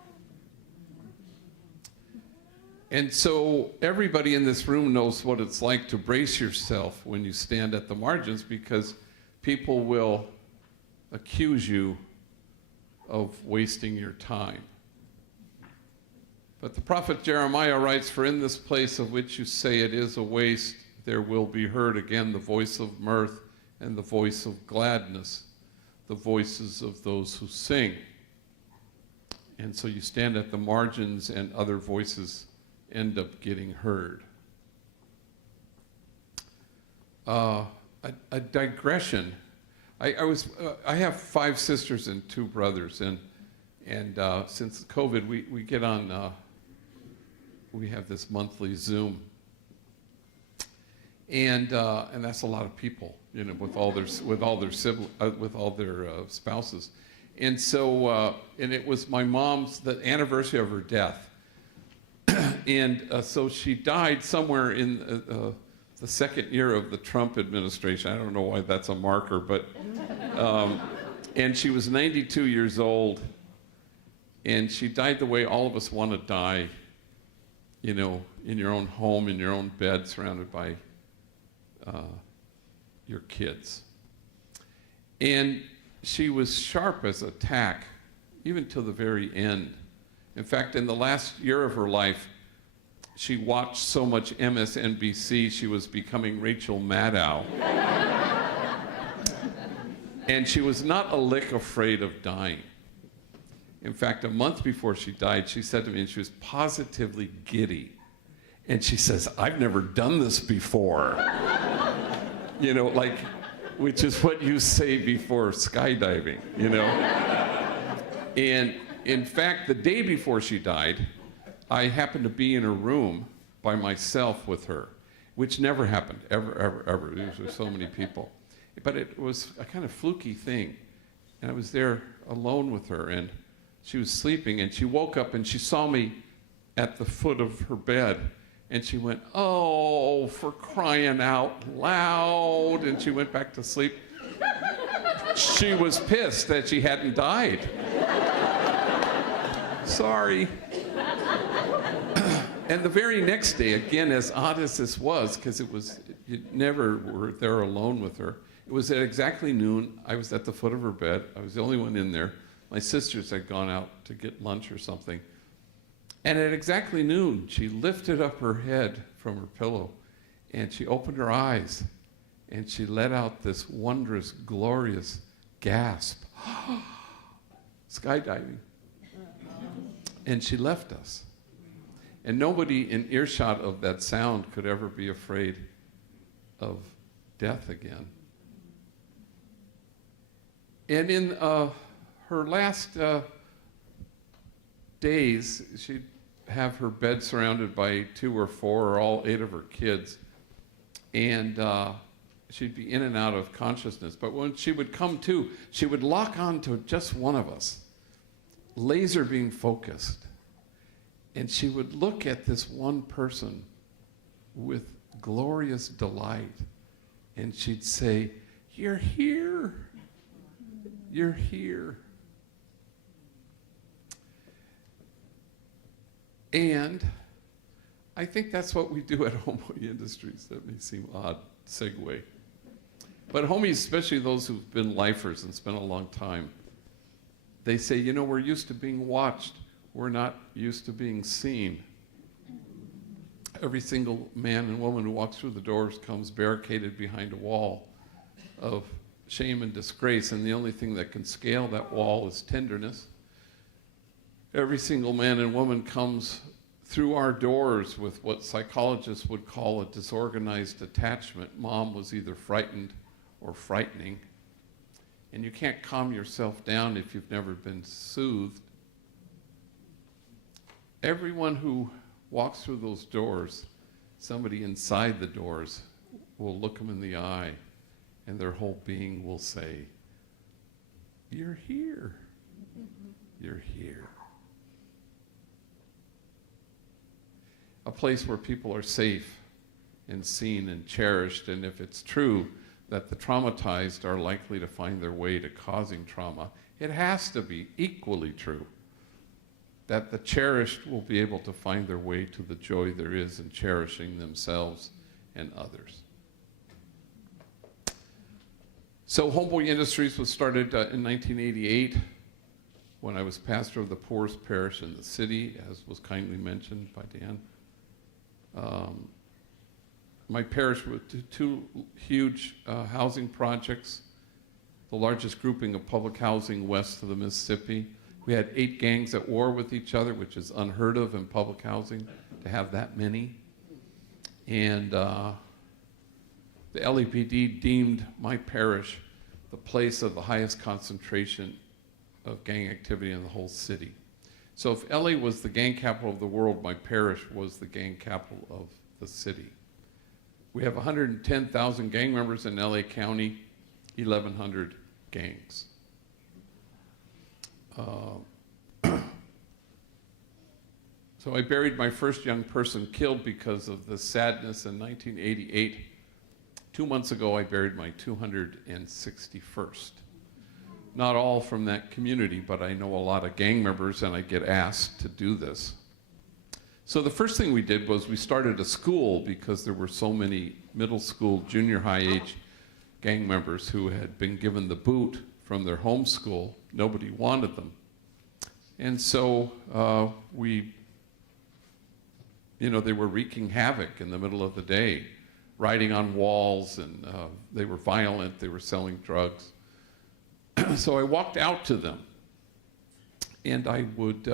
And so everybody in this room knows what it's like to brace yourself when you stand at the margins, because people will accuse you of wasting your time. But the prophet Jeremiah writes, "For in this place of which you say it is a waste, there will be heard again the voice of mirth and the voice of gladness, the voices of those who sing." And so you stand at the margins and other voices end up getting heard. A digression. I have 5 sisters and 2 brothers, and since COVID, we get on. We have this monthly Zoom, and that's a lot of people, with all their spouses, and so and it was my mom's the anniversary of her death. And so she died somewhere in the second year of the Trump administration. I don't know why that's a marker, but and she was 92 years old, and she died the way all of us want to die, in your own home, in your own bed, surrounded by your kids. And she was sharp as a tack, even till the very end. In fact, in the last year of her life, she watched so much MSNBC, she was becoming Rachel Maddow. And she was not a lick afraid of dying. In fact, a month before she died, she said to me, and she was positively giddy. And she says, I've never done this before. You know, like, which is what you say before skydiving, you know? And in fact, the day before she died, I happened to be in her room by myself with her, which never happened, ever. There were so many people. But it was a kind of fluky thing. And I was there alone with her, and she was sleeping, and she woke up and she saw me at the foot of her bed, and she went, oh, for crying out loud, and she went back to sleep. She was pissed that she hadn't died. Sorry. And the very next day, again, as odd as this was, because you never were there alone with her, it was at exactly noon. I was at the foot of her bed. I was the only one in there. My sisters had gone out to get lunch or something. And at exactly noon, she lifted up her head from her pillow, and she opened her eyes, and she let out this wondrous, glorious gasp. Skydiving. And she left us. And nobody in earshot of that sound could ever be afraid of death again. And in her last days, she'd have her bed surrounded by 2 or 4 or all 8 of her kids. And she'd be in and out of consciousness. But when she would come to, she would lock on to just one of us, laser beam focused. And she would look at this one person with glorious delight. And she'd say, "You're here. You're here." And I think that's what we do at Homeboy Industries. That may seem odd segue. But homies, especially those who've been lifers and spent a long time, they say, you know, we're used to being watched. We're not used to being seen. Every single man and woman who walks through the doors comes barricaded behind a wall of shame and disgrace, and the only thing that can scale that wall is tenderness. Every single man and woman comes through our doors with what psychologists would call a disorganized attachment. Mom was either frightened or frightening. And you can't calm yourself down if you've never been soothed. Everyone who walks through those doors, somebody inside the doors will look them in the eye, and their whole being will say, "You're here. You're here." A place where people are safe and seen and cherished, and if it's true that the traumatized are likely to find their way to causing trauma, it has to be equally true that the cherished will be able to find their way to the joy there is in cherishing themselves and others. So Homeboy Industries was started in 1988 when I was pastor of the poorest parish in the city, as was kindly mentioned by Dan. My parish with 2 huge housing projects, the largest grouping of public housing west of the Mississippi. We had 8 gangs at war with each other, which is unheard of in public housing, to have that many. And the LAPD deemed my parish the place of the highest concentration of gang activity in the whole city. So if LA was the gang capital of the world, my parish was the gang capital of the city. We have 110,000 gang members in LA County, 1,100 gangs. So I buried my first young person killed because of the sadness in 1988. 2 months ago, I buried my 261st. Not all from that community, but I know a lot of gang members, and I get asked to do this. So the first thing we did was we started a school because there were so many middle school, junior high age gang members who had been given the boot from their home school. Nobody wanted them. And so they were wreaking havoc in the middle of the day, riding on walls, and they were violent, they were selling drugs. So I walked out to them, and I would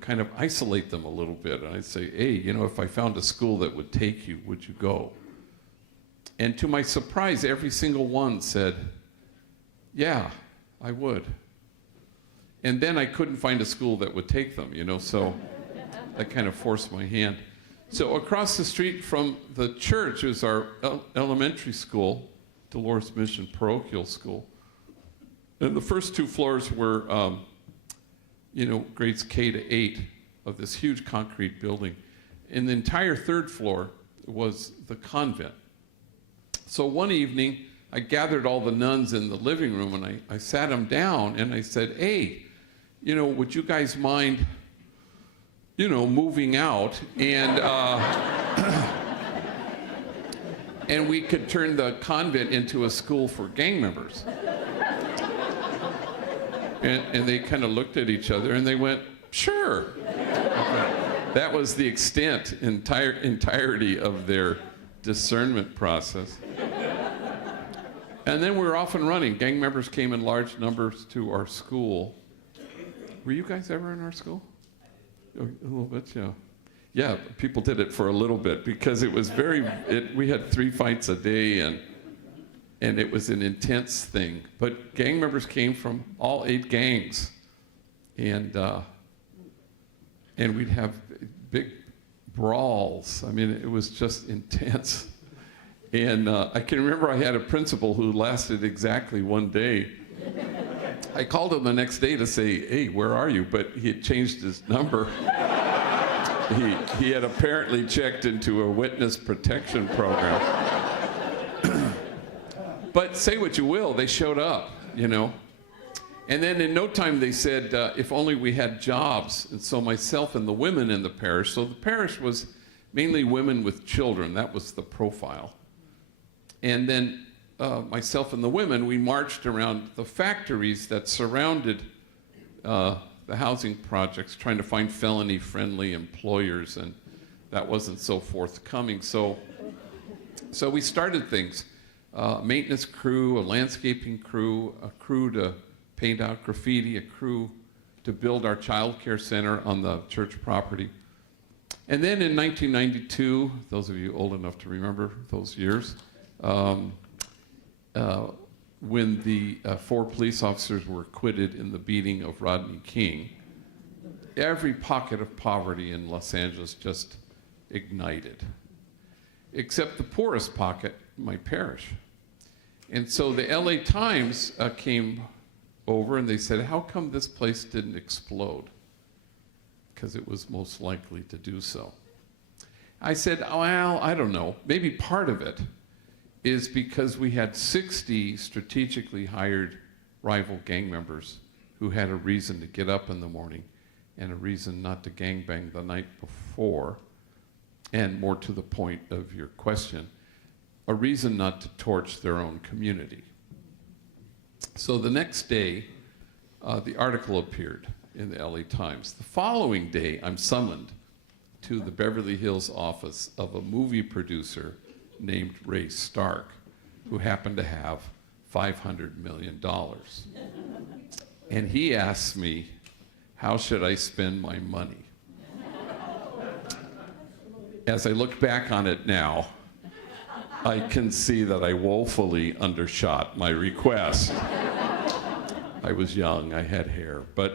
kind of isolate them a little bit. And I'd say, hey, if I found a school that would take you, would you go? And to my surprise, every single one said, yeah, I would. And then I couldn't find a school that would take them, so that kind of forced my hand. So across the street from the church is our elementary school, Dolores Mission Parochial School. And the first 2 floors were, grades K to 8 of this huge concrete building. And the entire 3rd floor was the convent. So one evening, I gathered all the nuns in the living room and I sat them down and I said, hey, would you guys mind, moving out and and we could turn the convent into a school for gang members. And they kind of looked at each other and they went, sure. That was the entirety of their discernment process. And then we were off and running. Gang members came in large numbers to our school. Were you guys ever in our school? A little bit, yeah. Yeah, people did it for a little bit because it was we had 3 fights a day and it was an intense thing. But gang members came from all 8 gangs. And we'd have big brawls. I mean, it was just intense. And I can remember I had a principal who lasted exactly 1 day. I called him the next day to say, hey, where are you? But he had changed his number. He had apparently checked into a witness protection program. But say what you will, they showed up, And then in no time they said, if only we had jobs. And so myself and the women in the parish, so the parish was mainly women with children. That was the profile. And then myself and the women, we marched around the factories that surrounded the housing projects, trying to find felony-friendly employers, and that wasn't so forthcoming. So we started things. Maintenance crew, a landscaping crew, a crew to paint out graffiti, a crew to build our child care center on the church property. And then in 1992, those of you old enough to remember those years, when the 4 police officers were acquitted in the beating of Rodney King, every pocket of poverty in Los Angeles just ignited, except the poorest pocket, my parish. And so the LA Times came over and they said, how come this place didn't explode? Because it was most likely to do so. I said, well, I don't know. Maybe part of it is because we had 60 strategically hired rival gang members who had a reason to get up in the morning and a reason not to gangbang the night before, and more to the point of your question, a reason not to torch their own community. So the next day, the article appeared in the LA Times. The following day, I'm summoned to the Beverly Hills office of a movie producer named Ray Stark, who happened to have $500 million. And he asked me, how should I spend my money? As I look back on it now, I can see that I woefully undershot my request. I was young, I had hair, but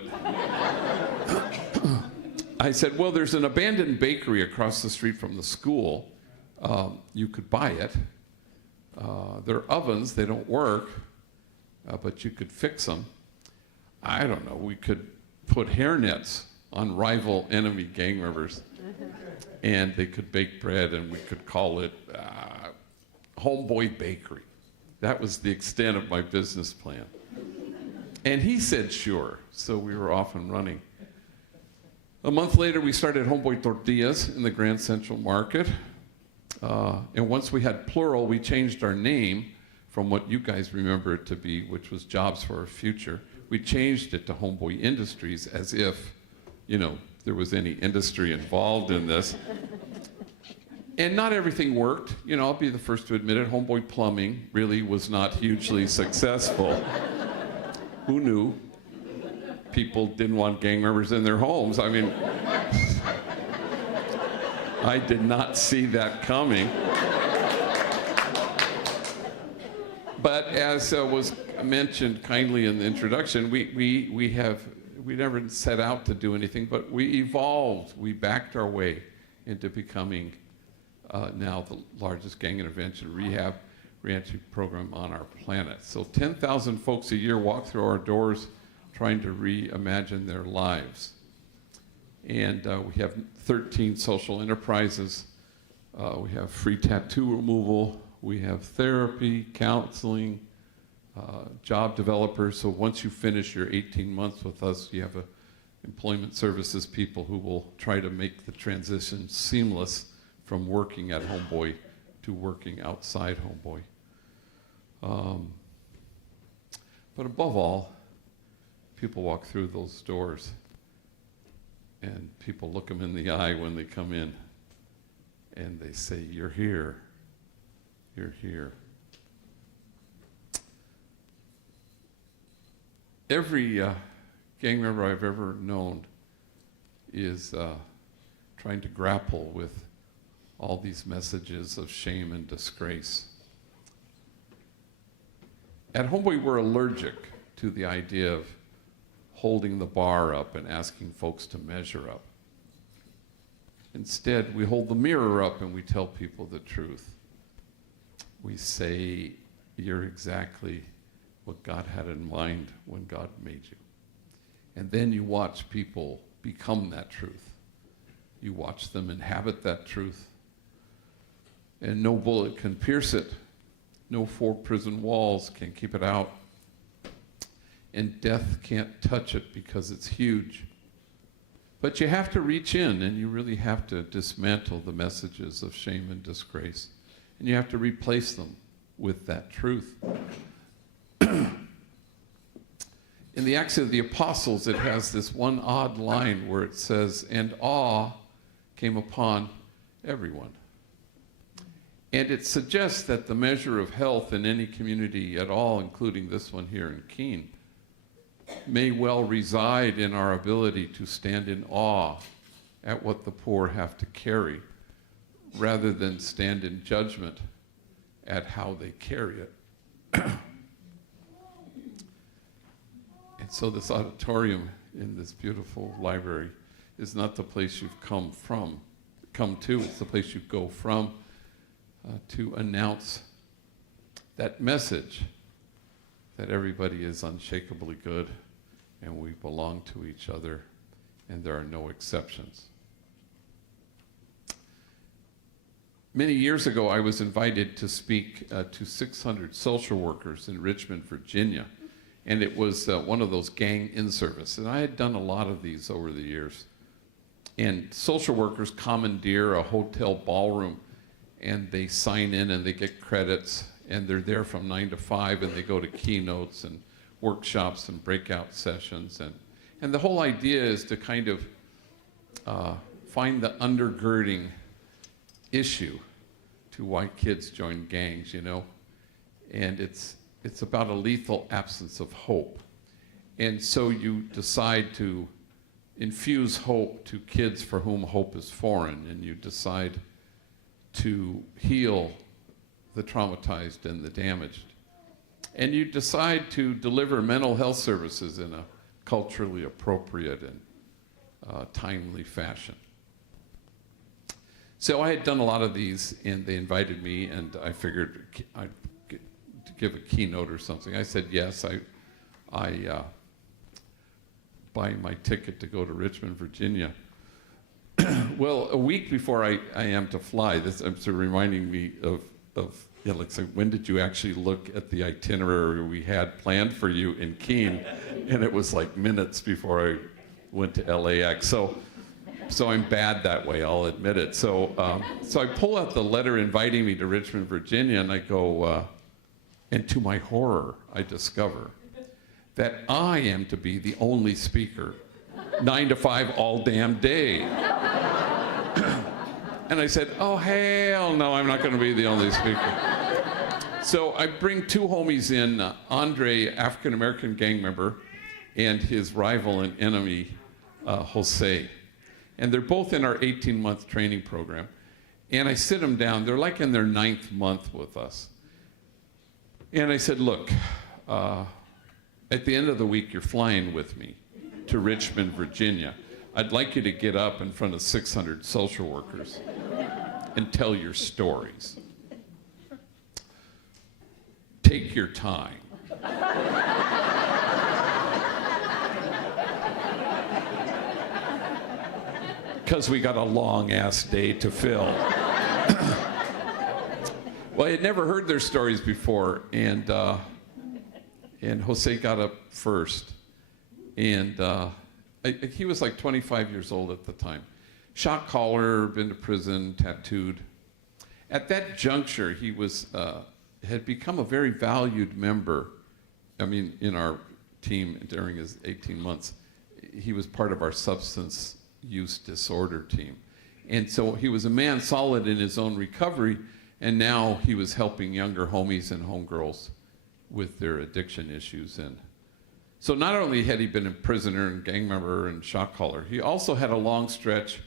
I said, well, there's an abandoned bakery across the street from the school. You could buy it. There are ovens, they don't work, but you could fix them. I don't know, we could put hairnets on rival enemy gang members, and they could bake bread, and we could call it Homeboy Bakery. That was the extent of my business plan. And he said sure, so we were off and running. A month later, we started Homeboy Tortillas in the Grand Central Market. And once we had plural, we changed our name from what you guys remember it to be, which was Jobs for Our Future. We changed it to Homeboy Industries as if, there was any industry involved in this. And not everything worked. I'll be the first to admit it. Homeboy Plumbing really was not hugely successful. Who knew? people didn't want gang members in their homes. I mean, I did not see that coming. But as was mentioned kindly in the introduction, we never set out to do anything, but we evolved. We backed our way into becoming now the largest gang intervention rehab reentry program on our planet. So 10,000 folks a year walk through our doors trying to reimagine their lives. And we have 13 social enterprises. We have free tattoo removal. We have therapy, counseling, job developers. So once you finish your 18 months with us, you have employment services people who will try to make the transition seamless from working at Homeboy to working outside Homeboy. But above all, people walk through those doors and people look them in the eye when they come in and they say, "You're here. You're here." Every gang member I've ever known is trying to grapple with all these messages of shame and disgrace. At Homeboy, we're allergic to the idea of holding the bar up and asking folks to measure up. Instead, we hold the mirror up and we tell people the truth. We say, "You're exactly what God had in mind when God made you." And then you watch people become that truth. You watch them inhabit that truth. And no bullet can pierce it. No 4 prison walls can keep it out. And death can't touch it because it's huge. But you have to reach in and you really have to dismantle the messages of shame and disgrace. And you have to replace them with that truth. In the Acts of the Apostles, it has this one odd line where it says, "And awe came upon everyone." And it suggests that the measure of health in any community at all, including this one here in Keene, may well reside in our ability to stand in awe at what the poor have to carry, rather than stand in judgment at how they carry it. And so this auditorium in this beautiful library is not the place you've come to, it's the place you go from to announce that message that everybody is unshakably good and we belong to each other and there are no exceptions. Many years ago, I was invited to speak to 600 social workers in Richmond, Virginia, and it was one of those gang in-service. And I had done a lot of these over the years. And social workers commandeer a hotel ballroom and they sign in and they get credits and they're there from 9 to 5 and they go to keynotes and workshops and breakout sessions. And the whole idea is to kind of find the undergirding issue to why kids join gangs, you know? And it's about a lethal absence of hope. And so you decide to infuse hope to kids for whom hope is foreign, and you decide to heal the traumatized and the damaged. And you decide to deliver mental health services in a culturally appropriate and timely fashion. So I had done a lot of these, and they invited me, and I figured I'd give a keynote or something. I said yes. I buy my ticket to go to Richmond, Virginia. Well, a week before I am to fly, this I'm sort of reminding me of yeah, like, so when did you actually look at the itinerary we had planned for you in Keene? And it was like minutes before I went to LAX. So I'm bad that way, I'll admit it. So I pull out the letter inviting me to Richmond, Virginia, and I go, and to my horror, I discover that I am to be the only speaker, 9 to 5 all damn day. And I said, oh, hell no, I'm not going to be the only speaker. So I bring 2 homies in, Andre, African-American gang member, and his rival and enemy, Jose. And they're both in our 18-month training program. And I sit them down. They're like in their 9th month with us. And I said, look, at the end of the week, you're flying with me to Richmond, Virginia. I'd like you to get up in front of 600 social workers and tell your stories. Take your time. Because we got a long-ass day to fill. Well, I had never heard their stories before, and Jose got up first. And he was like 25 years old at the time. Shot caller, been to prison, tattooed. At that juncture, he was had become a very valued member. I mean, in our team during his 18 months, he was part of our substance use disorder team. And so he was a man solid in his own recovery, and now he was helping younger homies and homegirls with their addiction issues. And so not only had he been a prisoner and gang member and shot caller, he also had a long stretch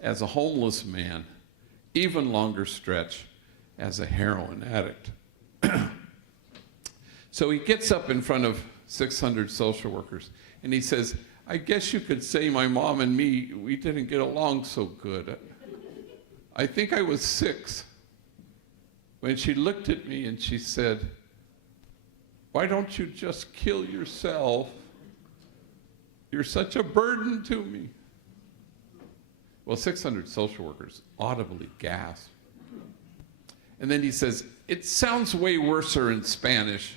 as a homeless man, even longer stretch as a heroin addict. So he gets up in front of 600 social workers and he says, I guess you could say my mom and me, we didn't get along so good. I think I was 6 when she looked at me and she said, why don't you just kill yourself? You're such a burden to me. Well, 600 social workers audibly gasped. And then he says, it sounds way worser in Spanish.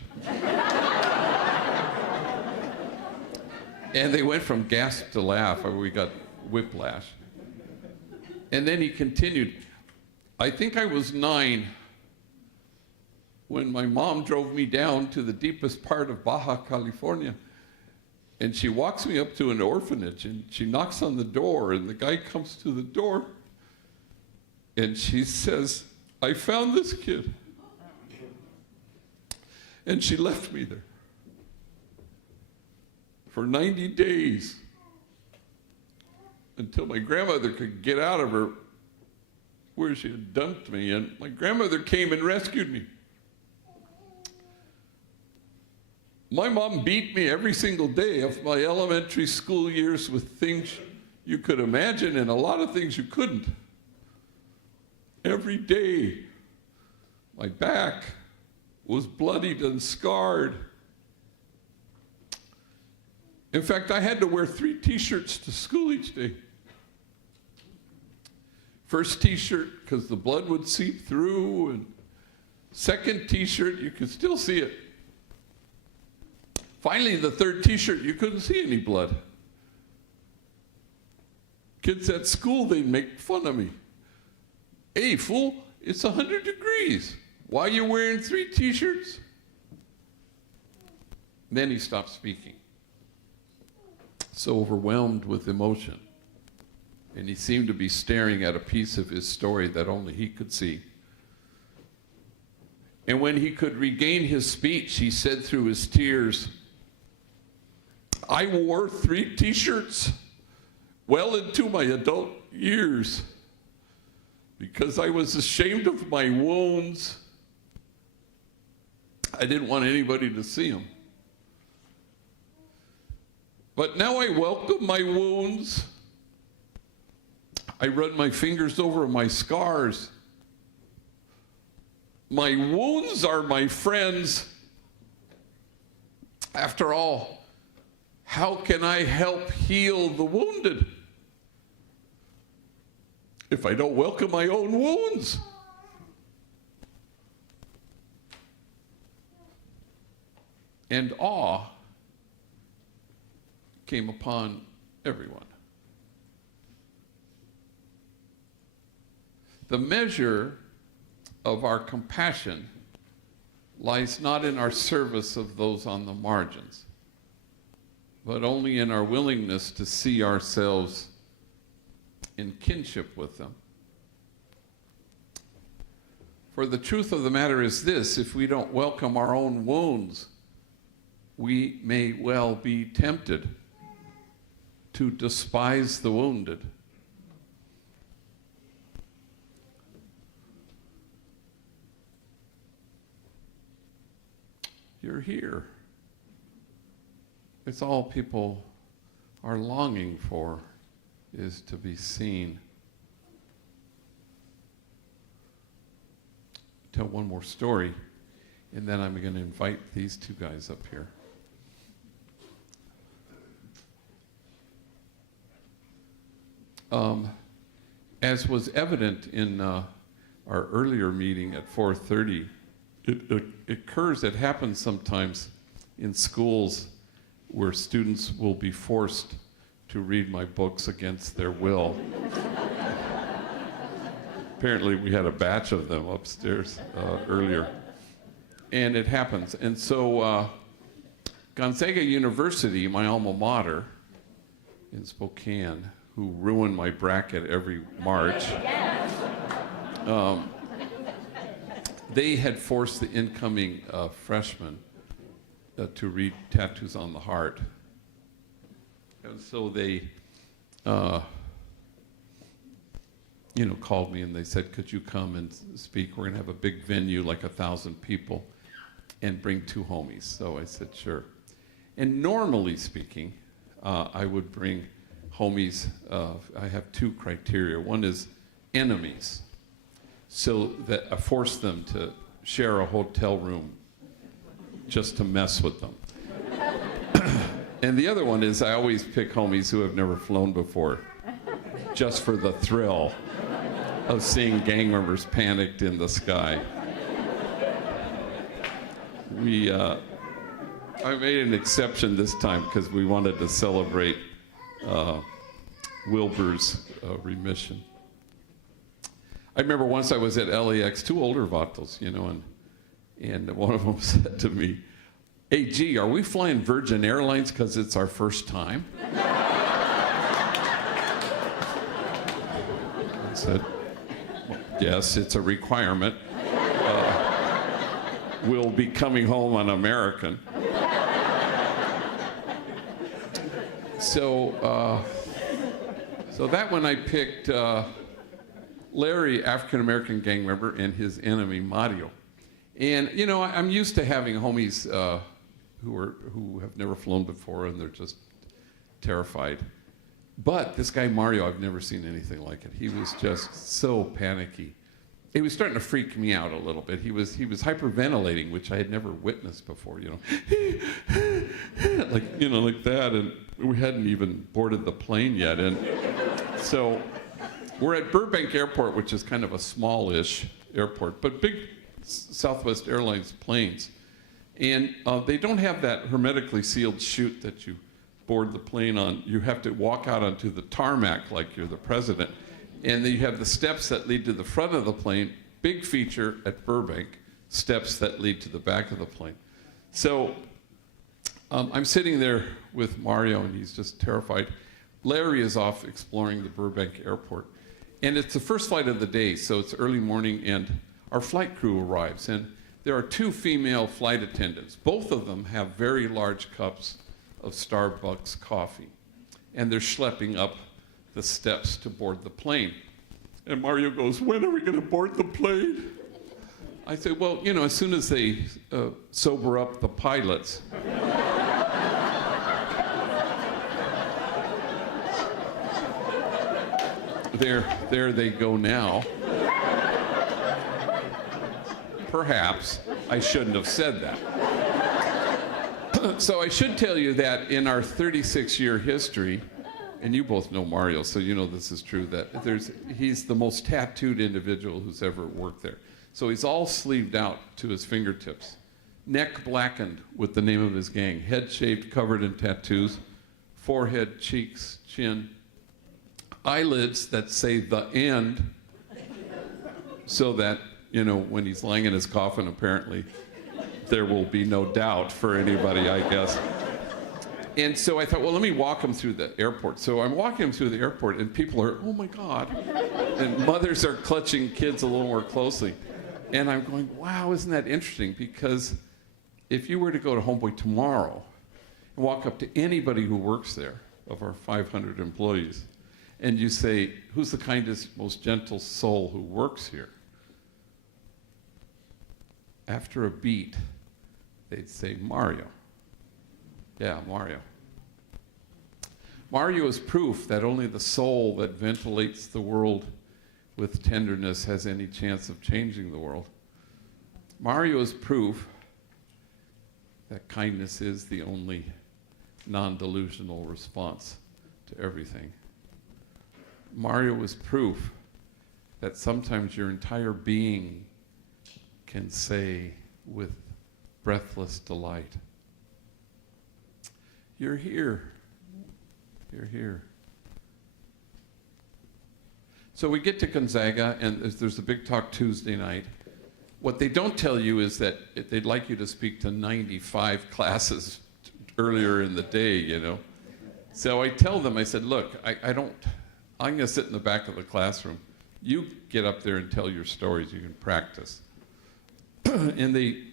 And they went from gasp to laugh, or we got whiplash. And then he continued, I think I was 9 when my mom drove me down to the deepest part of Baja California. And she walks me up to an orphanage and she knocks on the door and the guy comes to the door and she says, I found this kid. And she left me there for 90 days until my grandmother could get out of her where she had dumped me. And my grandmother came and rescued me. My mom beat me every single day of my elementary school years with things you could imagine and a lot of things you couldn't. Every day, my back was bloodied and scarred. In fact, I had to wear 3 t-shirts to school each day. First t-shirt, because the blood would seep through, and second t-shirt, you could still see it. Finally, the 3rd t-shirt, you couldn't see any blood. Kids at school, they'd make fun of me. Hey, fool, it's 100 degrees. Why are you wearing 3 t-shirts? Then he stopped speaking. So overwhelmed with emotion. And he seemed to be staring at a piece of his story that only he could see. And when he could regain his speech, he said through his tears, I wore 3 t-shirts well into my adult years because I was ashamed of my wounds. I didn't want anybody to see them. But now I welcome my wounds. I run my fingers over my scars. My wounds are my friends. After all, how can I help heal the wounded if I don't welcome my own wounds? And awe came upon everyone. The measure of our compassion lies not in our service of those on the margins, but only in our willingness to see ourselves in kinship with them. For the truth of the matter is this: if we don't welcome our own wounds, we may well be tempted to despise the wounded. You're here. It's all people are longing for, is to be seen. Tell one more story, and then I'm going to invite these two guys up here. As was evident in our earlier meeting at 4:30, it happens sometimes in schools where students will be forced to read my books against their will. Apparently we had a batch of them upstairs earlier. And it happens. And so Gonzaga University, my alma mater in Spokane, who ruined my bracket every March, they had forced the incoming freshmen to read Tattoos on the Heart. And so they called me and they said, could you come and speak? We're going to have a big venue, like 1,000 people, and bring 2 homies. So I said, sure. And normally speaking, I would bring homies. I have 2 criteria. One is enemies, so that I force them to share a hotel room just to mess with them. And the other one is I always pick homies who have never flown before, just for the thrill of seeing gang members panicked in the sky. I made an exception this time because we wanted to celebrate Wilbur's remission. I remember once I was at LAX, 2 older vatos, and one of them said to me, hey, gee, are we flying Virgin Airlines because it's our first time? I said, yes, it's a requirement. We'll be coming home on American. So that one I picked Larry, African-American gang member, and his enemy, Mario. And, I'm used to having homies who have never flown before, and they're just terrified. But this guy, Mario, I've never seen anything like it. He was just so panicky. He was starting to freak me out a little bit. He was hyperventilating, which I had never witnessed before, like that, and we hadn't even boarded the plane yet. And so we're at Burbank Airport, which is kind of a smallish airport, but big Southwest Airlines planes. And they don't have that hermetically sealed chute that you board the plane on. You have to walk out onto the tarmac like you're the president. And then you have the steps that lead to the front of the plane. Big feature at Burbank, steps that lead to the back of the plane. So I'm sitting there with Mario, and he's just terrified. Larry is off exploring the Burbank airport. And it's the first flight of the day, so it's early morning, and our flight crew arrives. And there are 2 female flight attendants. Both of them have very large cups of Starbucks coffee. And they're schlepping up the steps to board the plane. And Mario goes, when are we going to board the plane? I say, well, as soon as they sober up the pilots. There they go now. Perhaps I shouldn't have said that. So I should tell you that in our 36-year history, and you both know Mario, so you know this is true, that he's the most tattooed individual who's ever worked there. So he's all sleeved out to his fingertips, neck blackened with the name of his gang, head shaved, covered in tattoos, forehead, cheeks, chin, eyelids that say the end, so that, when he's lying in his coffin, apparently, there will be no doubt for anybody, I guess. And so I thought, well, let me walk him through the airport. So I'm walking him through the airport, and people are, oh my God. And mothers are clutching kids a little more closely. And I'm going, wow, isn't that interesting? Because if you were to go to Homeboy tomorrow and walk up to anybody who works there, of our 500 employees, and you say, who's the kindest, most gentle soul who works here? After a beat, they'd say Mario. Yeah, Mario. Mario is proof that only the soul that ventilates the world with tenderness has any chance of changing the world. Mario is proof that kindness is the only non-delusional response to everything. Mario is proof that sometimes your entire being can say with breathless delight, "You're here. You're here." So we get to Gonzaga, and there's a big talk Tuesday night. What they don't tell you is that they'd like you to speak to 95 classes earlier in the day, you know. So I tell them, I said, look, I'm going to sit in the back of the classroom. You get up there and tell your stories. You can practice. And they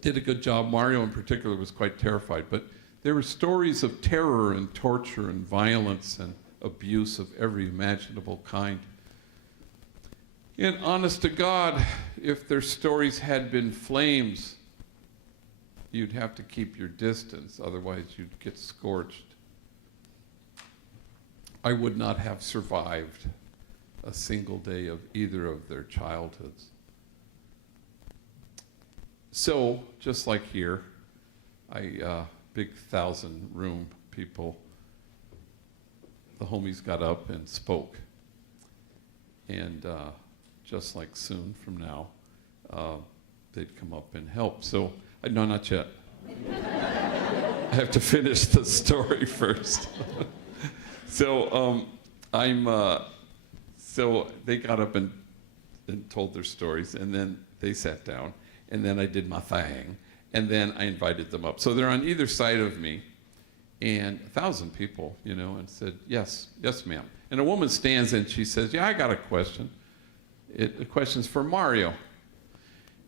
did a good job. Mario in particular was quite terrified. But there were stories of terror and torture and violence and abuse of every imaginable kind. And honest to God, if their stories had been flames, you'd have to keep your distance, otherwise you'd get scorched. I would not have survived a single day of either of their childhoods. So, just like here, big 1,000-room people, the homies got up and spoke. And just like soon from now, they'd come up and help. So, no, not yet. I have to finish the story first. So so they got up and told their stories, and then they sat down, and then I did my thing, and then I invited them up. So they're on either side of me, and 1,000 people, you know, and said, yes, yes, ma'am. And a woman stands and she says, yeah, I got a question. The question's for Mario.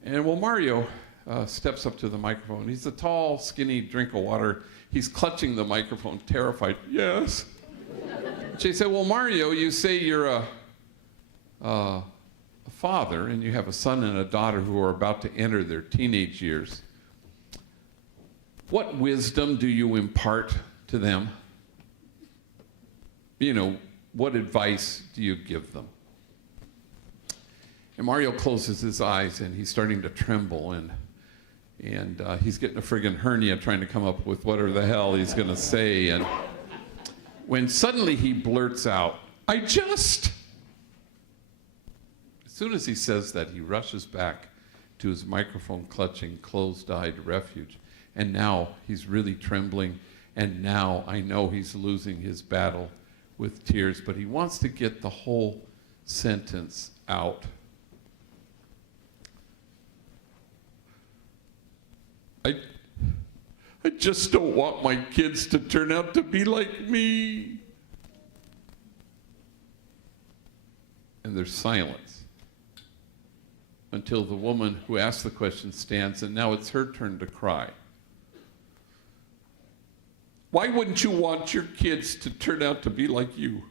And well, Mario steps up to the microphone. He's a tall, skinny drink of water. He's clutching the microphone, terrified. Yes. She said, well, Mario, you say you're a father and you have a son and a daughter who are about to enter their teenage years. What wisdom do you impart to them? You know, what advice do you give them? And Mario closes his eyes and he's starting to tremble, and he's getting a friggin' hernia trying to come up with whatever the hell he's gonna say. And when suddenly he blurts out, as soon as he says that, he rushes back to his microphone clutching, closed-eyed refuge. And now he's really trembling, and now I know he's losing his battle with tears, but he wants to get the whole sentence out. I just don't want my kids to turn out to be like me. And there's silence until the woman who asked the question stands, and now it's her turn to cry. Why wouldn't you want your kids to turn out to be like you?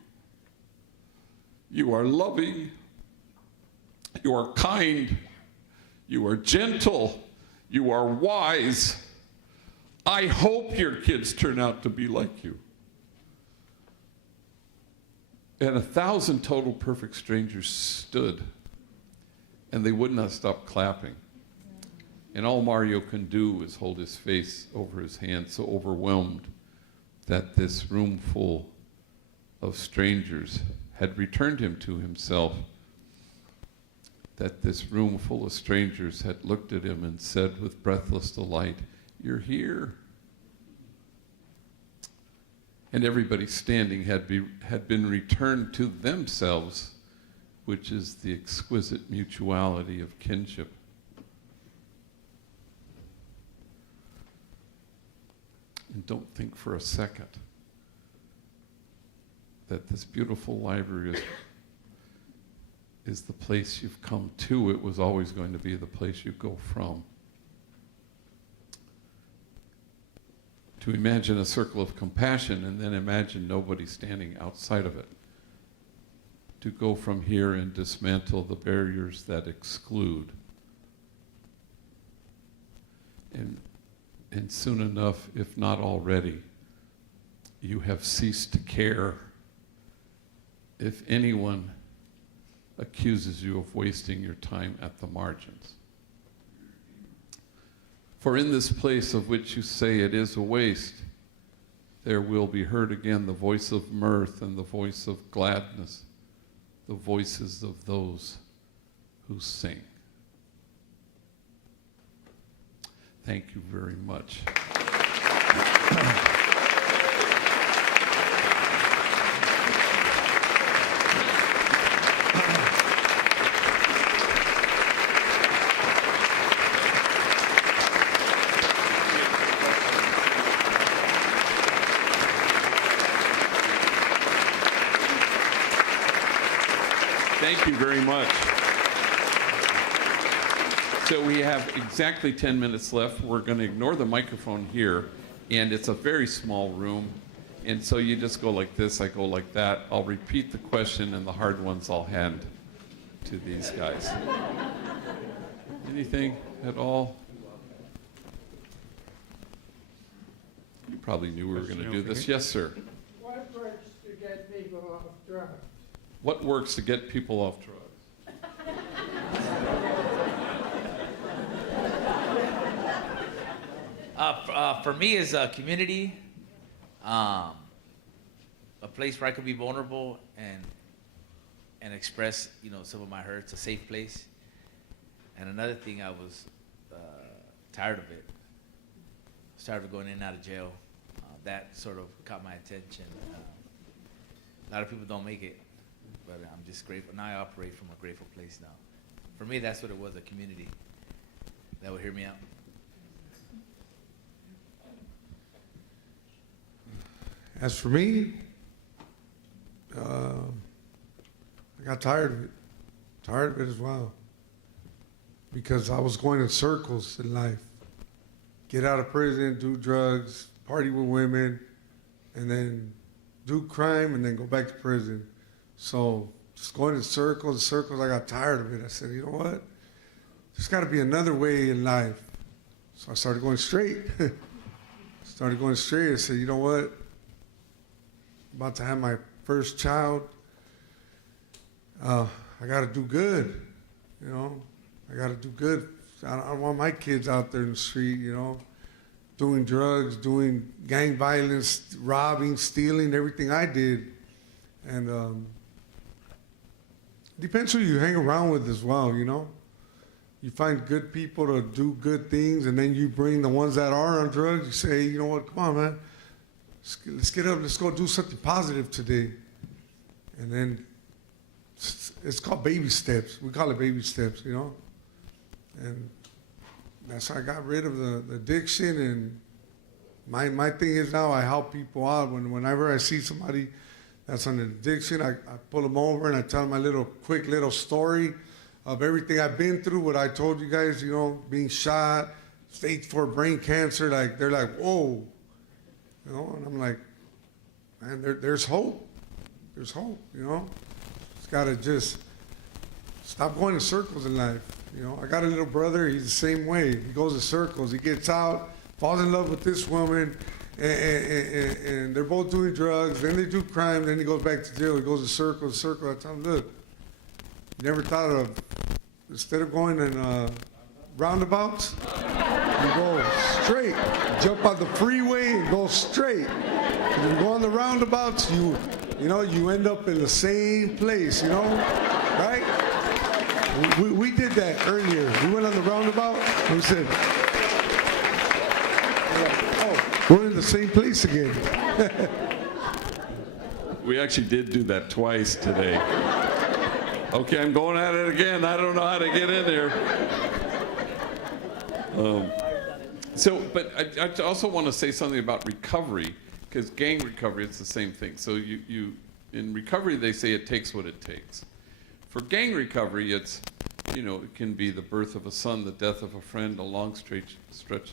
You are loving, you are kind, you are gentle, you are wise. I hope your kids turn out to be like you. And 1,000 total perfect strangers stood, and they would not stop clapping. And all Mario can do is hold his face over his hand, so overwhelmed that this room full of strangers had returned him to himself, that this room full of strangers had looked at him and said with breathless delight, "You're here." And everybody standing had been returned to themselves, which is the exquisite mutuality of kinship. And don't think for a second that this beautiful library is the place you've come to. It was always going to be the place you go from. to imagine a circle of compassion and then imagine nobody standing outside of it. To go from here and dismantle the barriers that exclude. And soon enough, if not already, you have ceased to care if anyone accuses you of wasting your time at the margins. For in this place of which you say it is a waste, there will be heard again the voice of mirth and the voice of gladness, the voices of those who sing. Thank you very much. Thank you very much. So we have exactly 10 minutes left. We're going to ignore the microphone here, and it's a very small room. And so you just go like this, I go like that. I'll repeat the question, and the hard ones I'll hand to these guys. Anything at all? You probably knew we were going to do this. Yes, sir. What works to get people off drugs? What works to get people off drugs? For me, is a community, a place where I could be vulnerable and express, some of my hurts, a safe place. And another thing, I was tired of it. I was tired of going in and out of jail. That sort of caught my attention. A lot of people don't make it, but I'm just grateful. Now I operate from a grateful place now. For me, that's what it was, a community that would hear me out. As for me, I got tired of it as well, because I was going in circles in life. Get out of prison, do drugs, party with women, and then do crime, and then go back to prison. So just going in circles, I got tired of it. I said, you know what? There's got to be another way in life. So I started going straight. I said, you know what? About to have my first child. I got to do good, I got to do good. I don't want my kids out there in the street, doing drugs, doing gang violence, robbing, stealing, everything I did. And depends who you hang around with as well, You find good people to do good things, and then you bring the ones that are on drugs. You say, you know what, come on, man. Let's get up, let's go do something positive today. And then it's called baby steps. We call it baby steps, And that's how I got rid of the addiction. And my thing is now I help people out. Whenever I see somebody that's on an addiction, I pull them over and I tell them my quick little story of everything I've been through, what I told you guys, being shot, stage 4 brain cancer. They're like, whoa. And I'm like, man, there's hope. There's hope, Just got to just stop going in circles in life. I got a little brother, he's the same way. He goes in circles. He gets out, falls in love with this woman, and they're both doing drugs. Then they do crime, then he goes back to jail. He goes in circles. I tell him, look, you never thought of, instead of going in roundabouts, you go straight. Jump on the freeway and go straight. If you go on the roundabouts, you end up in the same place, right? We did that earlier. We went on the roundabout and we said, oh, we're in the same place again. We actually did do that twice today. Okay, I'm going at it again. I don't know how to get in there. But I also want to say something about recovery, because gang recovery, it's the same thing. So you in recovery, they say it takes what it takes. For gang recovery, it can be the birth of a son, the death of a friend, a long stretch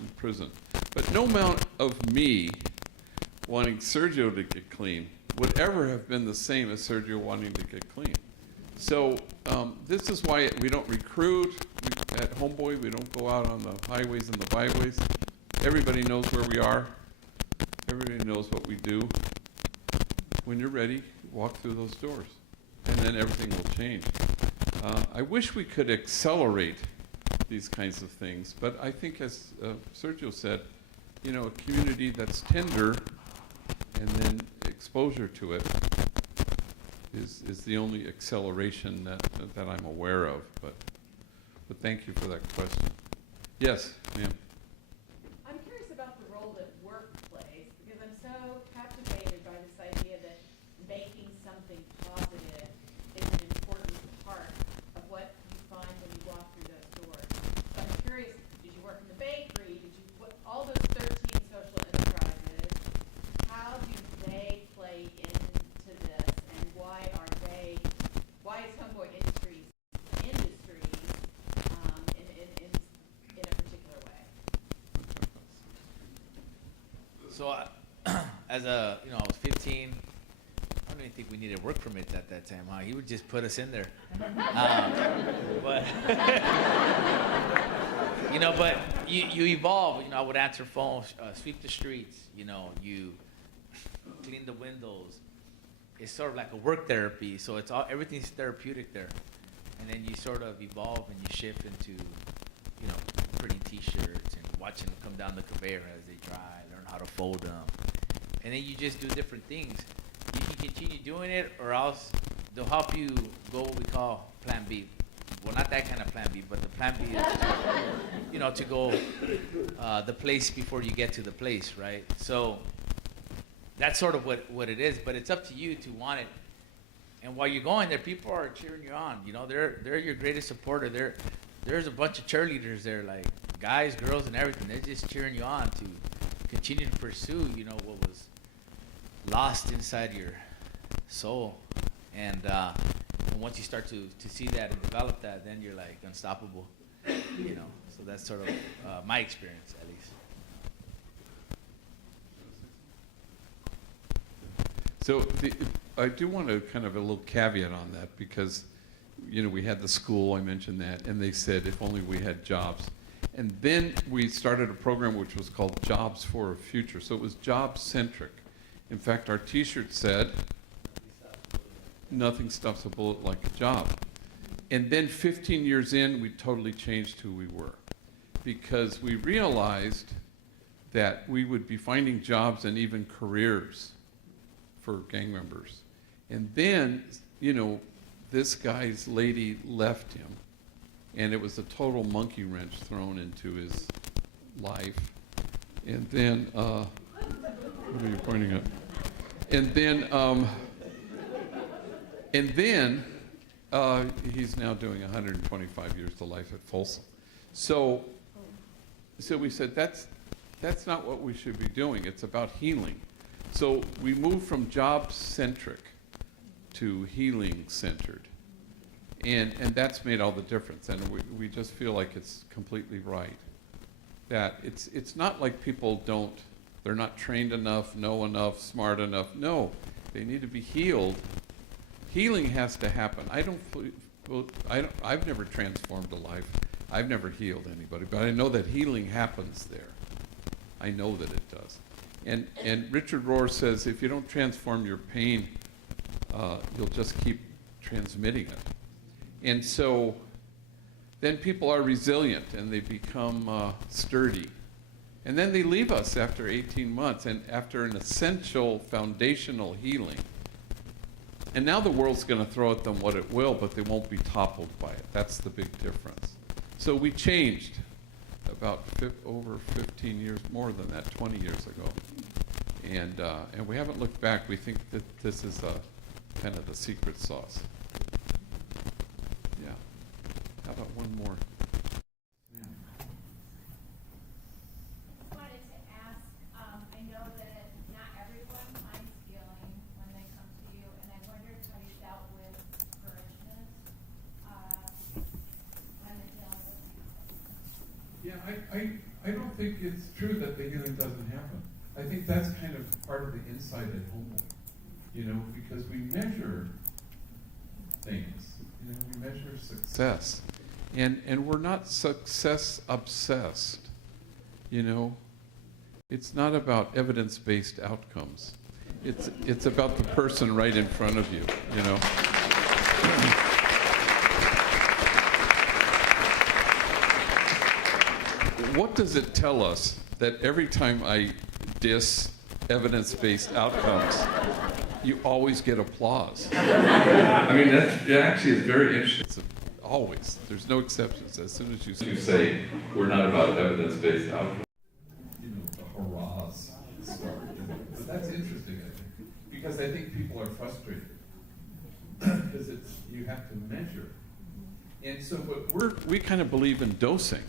in prison. But no amount of me wanting Sergio to get clean would ever have been the same as Sergio wanting to get clean. So this is why we don't recruit at Homeboy. We don't go out on the highways and the byways. Everybody knows where we are. Everybody knows what we do. When you're ready, walk through those doors, and then everything will change. I wish we could accelerate these kinds of things, but I think, as Sergio said, you know, a community that's tender and then exposure to it is the only acceleration that I'm aware of. But thank you for that question. Yes, ma'am. I'm curious about the role that work plays, because I'm so captivated by this idea that making something positive is an important part of what you find when you walk through those doors. So I'm curious, did you work in the bakery? Did you, all those 13 social enterprises, how do they play into this, and why is Homeboy Industries in a particular way? So, as a, you know, I was 15. I don't even think we needed a work permit at that time, huh? He would just put us in there. But you know, but you evolve. You know, I would answer phones, sweep the streets. You know, you clean the windows. It's sort of like a work therapy. So it's all, everything's therapeutic there. And then you sort of evolve and you shift into, you know, pretty T-shirts and watching them come down the conveyor as they dry, learn how to fold them, and then you just do different things. You can continue doing it, or else they'll help you go what we call Plan B. Well, not that kind of Plan B, but the Plan B is, you know, to go the place before you get to the place, right? So that's sort of what it is, but it's up to you to want it. And while you're going there, people are cheering you on. You know, they're your greatest supporter. There's a bunch of cheerleaders there, like guys, girls, and everything. They're just cheering you on to continue to pursue, you know, what was lost inside your soul. And once you start to see that and develop that, then you're like unstoppable, you know. So that's sort of my experience, at least. So I do want to kind of a little caveat on that, because, you know, we had the school, I mentioned that, and they said if only we had jobs. And then we started a program which was called Jobs for a Future. So it was job-centric. In fact, our T-shirt said, nothing stuffs a bullet like a job. And then 15 years in, we totally changed who we were, because we realized that we would be finding jobs and even careers for gang members. And then, you know, this guy's lady left him, and it was a total monkey wrench thrown into his life. And then, what are you pointing at? And then he's now doing 125 years to life at Folsom. So we said, that's not what we should be doing. It's about healing. So we moved from job-centric to healing-centered. And that's made all the difference. And we just feel like it's completely right. That it's not like people they're not trained enough, know enough, smart enough. No, they need to be healed. Healing has to happen. I've never transformed a life. I've never healed anybody, but I know that healing happens there. I know that it does. And Richard Rohr says, if you don't transform your pain, you'll just keep transmitting it. And so then people are resilient and they become sturdy. And then they leave us after 18 months and after an essential foundational healing. And now the world's going to throw at them what it will, but they won't be toppled by it. That's the big difference. So we changed about over 15 years, more than that, 20 years ago. And we haven't looked back. We think that this is kind of the secret sauce. Yeah. How about one more? I wanted to ask, I know that not everyone finds healing when they come to you, and I wondered how you dealt with discouragement when the healing was happening. Yeah, I don't think it's true that the healing doesn't happen. I think that's kind of part of the insight at Homeboy, you know, because we measure things, you know, we measure success, and we're not success obsessed, you know. It's not about evidence-based outcomes. It's about the person right in front of you, you know. What does it tell us that every time I diss evidence-based outcomes, you always get applause? I mean, that actually is very interesting. Always. There's no exceptions. As soon as you say, we're not about evidence-based outcomes, you know, the hurrahs start. But that's interesting, I think, because I think people are frustrated because you have to measure. And so, but we kind of believe in dosing.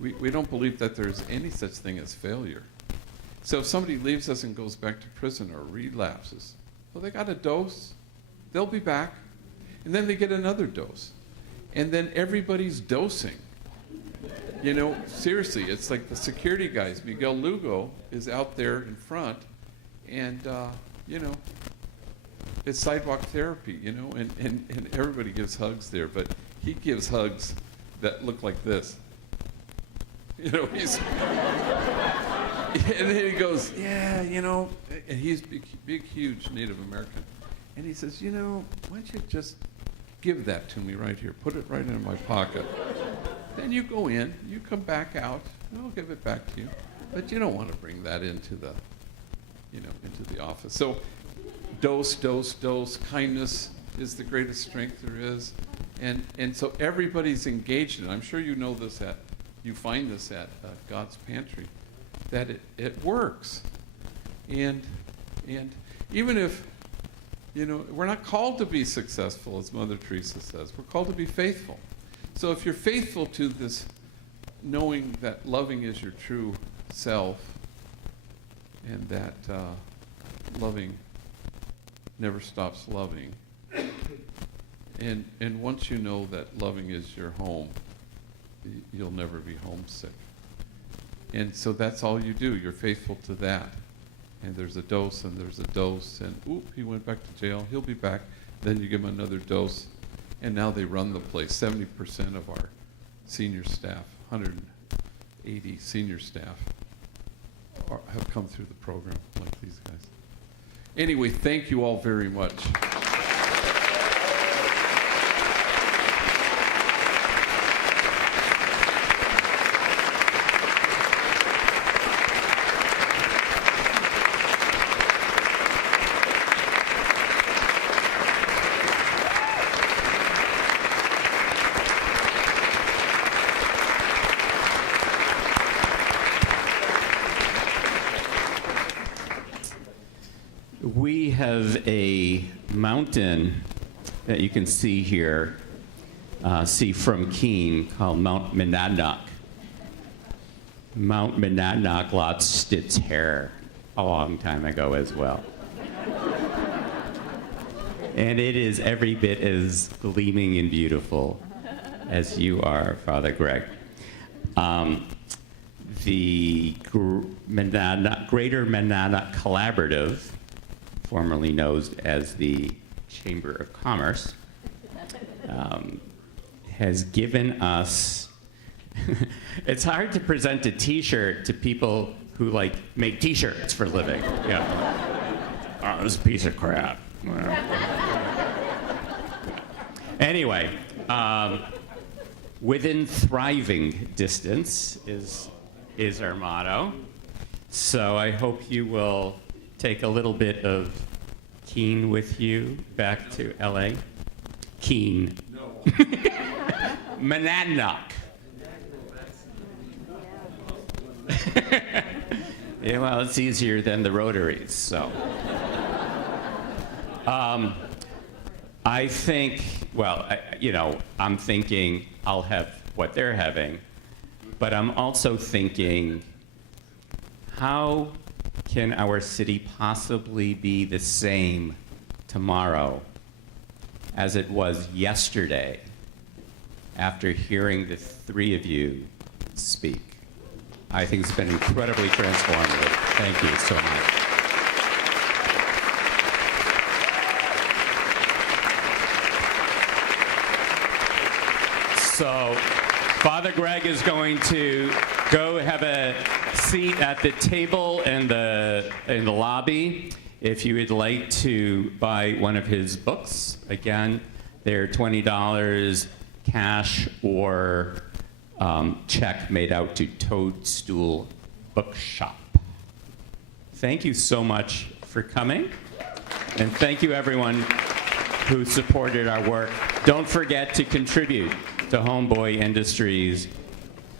We don't believe that there's any such thing as failure. So if somebody leaves us and goes back to prison or relapses, well, they got a dose, they'll be back, and then they get another dose. And then everybody's dosing. You know, seriously, it's like the security guys. Miguel Lugo is out there in front, and, you know, it's sidewalk therapy, you know, and everybody gives hugs there, but he gives hugs that look like this. You know, he's, and then he goes, yeah, you know, and he's big, huge Native American. And he says, you know, why don't you just give that to me right here, put it right in my pocket. Then you go in, you come back out, and I'll give it back to you. But you don't want to bring that into the, you know, into the office. So dose, kindness is the greatest strength there is. And so everybody's engaged in it. I'm sure you know this you find this at God's Pantry, that it works. And even if, you know, we're not called to be successful, as Mother Teresa says. We're called to be faithful. So if you're faithful to this, knowing that loving is your true self, and that loving never stops loving, and once you know that loving is your home, you'll never be homesick. And so that's all you do. You're faithful to that. And there's a dose, and there's a dose, and oop, he went back to jail. He'll be back. Then you give him another dose, and now they run the place. 70% of our senior staff, 180 senior staff, have come through the program like these guys. Anyway, thank you all very much. We have a mountain that you can see here, see from Keene, called Mount Monadnock. Mount Monadnock lost its hair a long time ago as well. And it is every bit as gleaming and beautiful as you are, Father Greg. The Greater Monadnock Collaborative, formerly known as the Chamber of Commerce, has given us, it's hard to present a t-shirt to people who like make t-shirts for a living. Yeah. Oh, this piece of crap. Anyway, within thriving distance is our motto. So I hope you will take a little bit of Keene with you back to LA. Keene. No. Monadnock. Yeah, well, it's easier than the Rotaries, so. I think, well, I'm thinking I'll have what they're having, but I'm also thinking, how can our city possibly be the same tomorrow as it was yesterday after hearing the three of you speak? I think it's been incredibly transformative. Thank you so much. So, Father Greg is going to go have a seat at the table in the lobby. If you would like to buy one of his books, again, they're $20 cash or check made out to Toadstool Bookshop. Thank you so much for coming, and thank you everyone who supported our work. Don't forget to contribute to Homeboy Industries.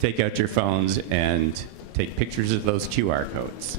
Take out your phones and take pictures of those QR codes.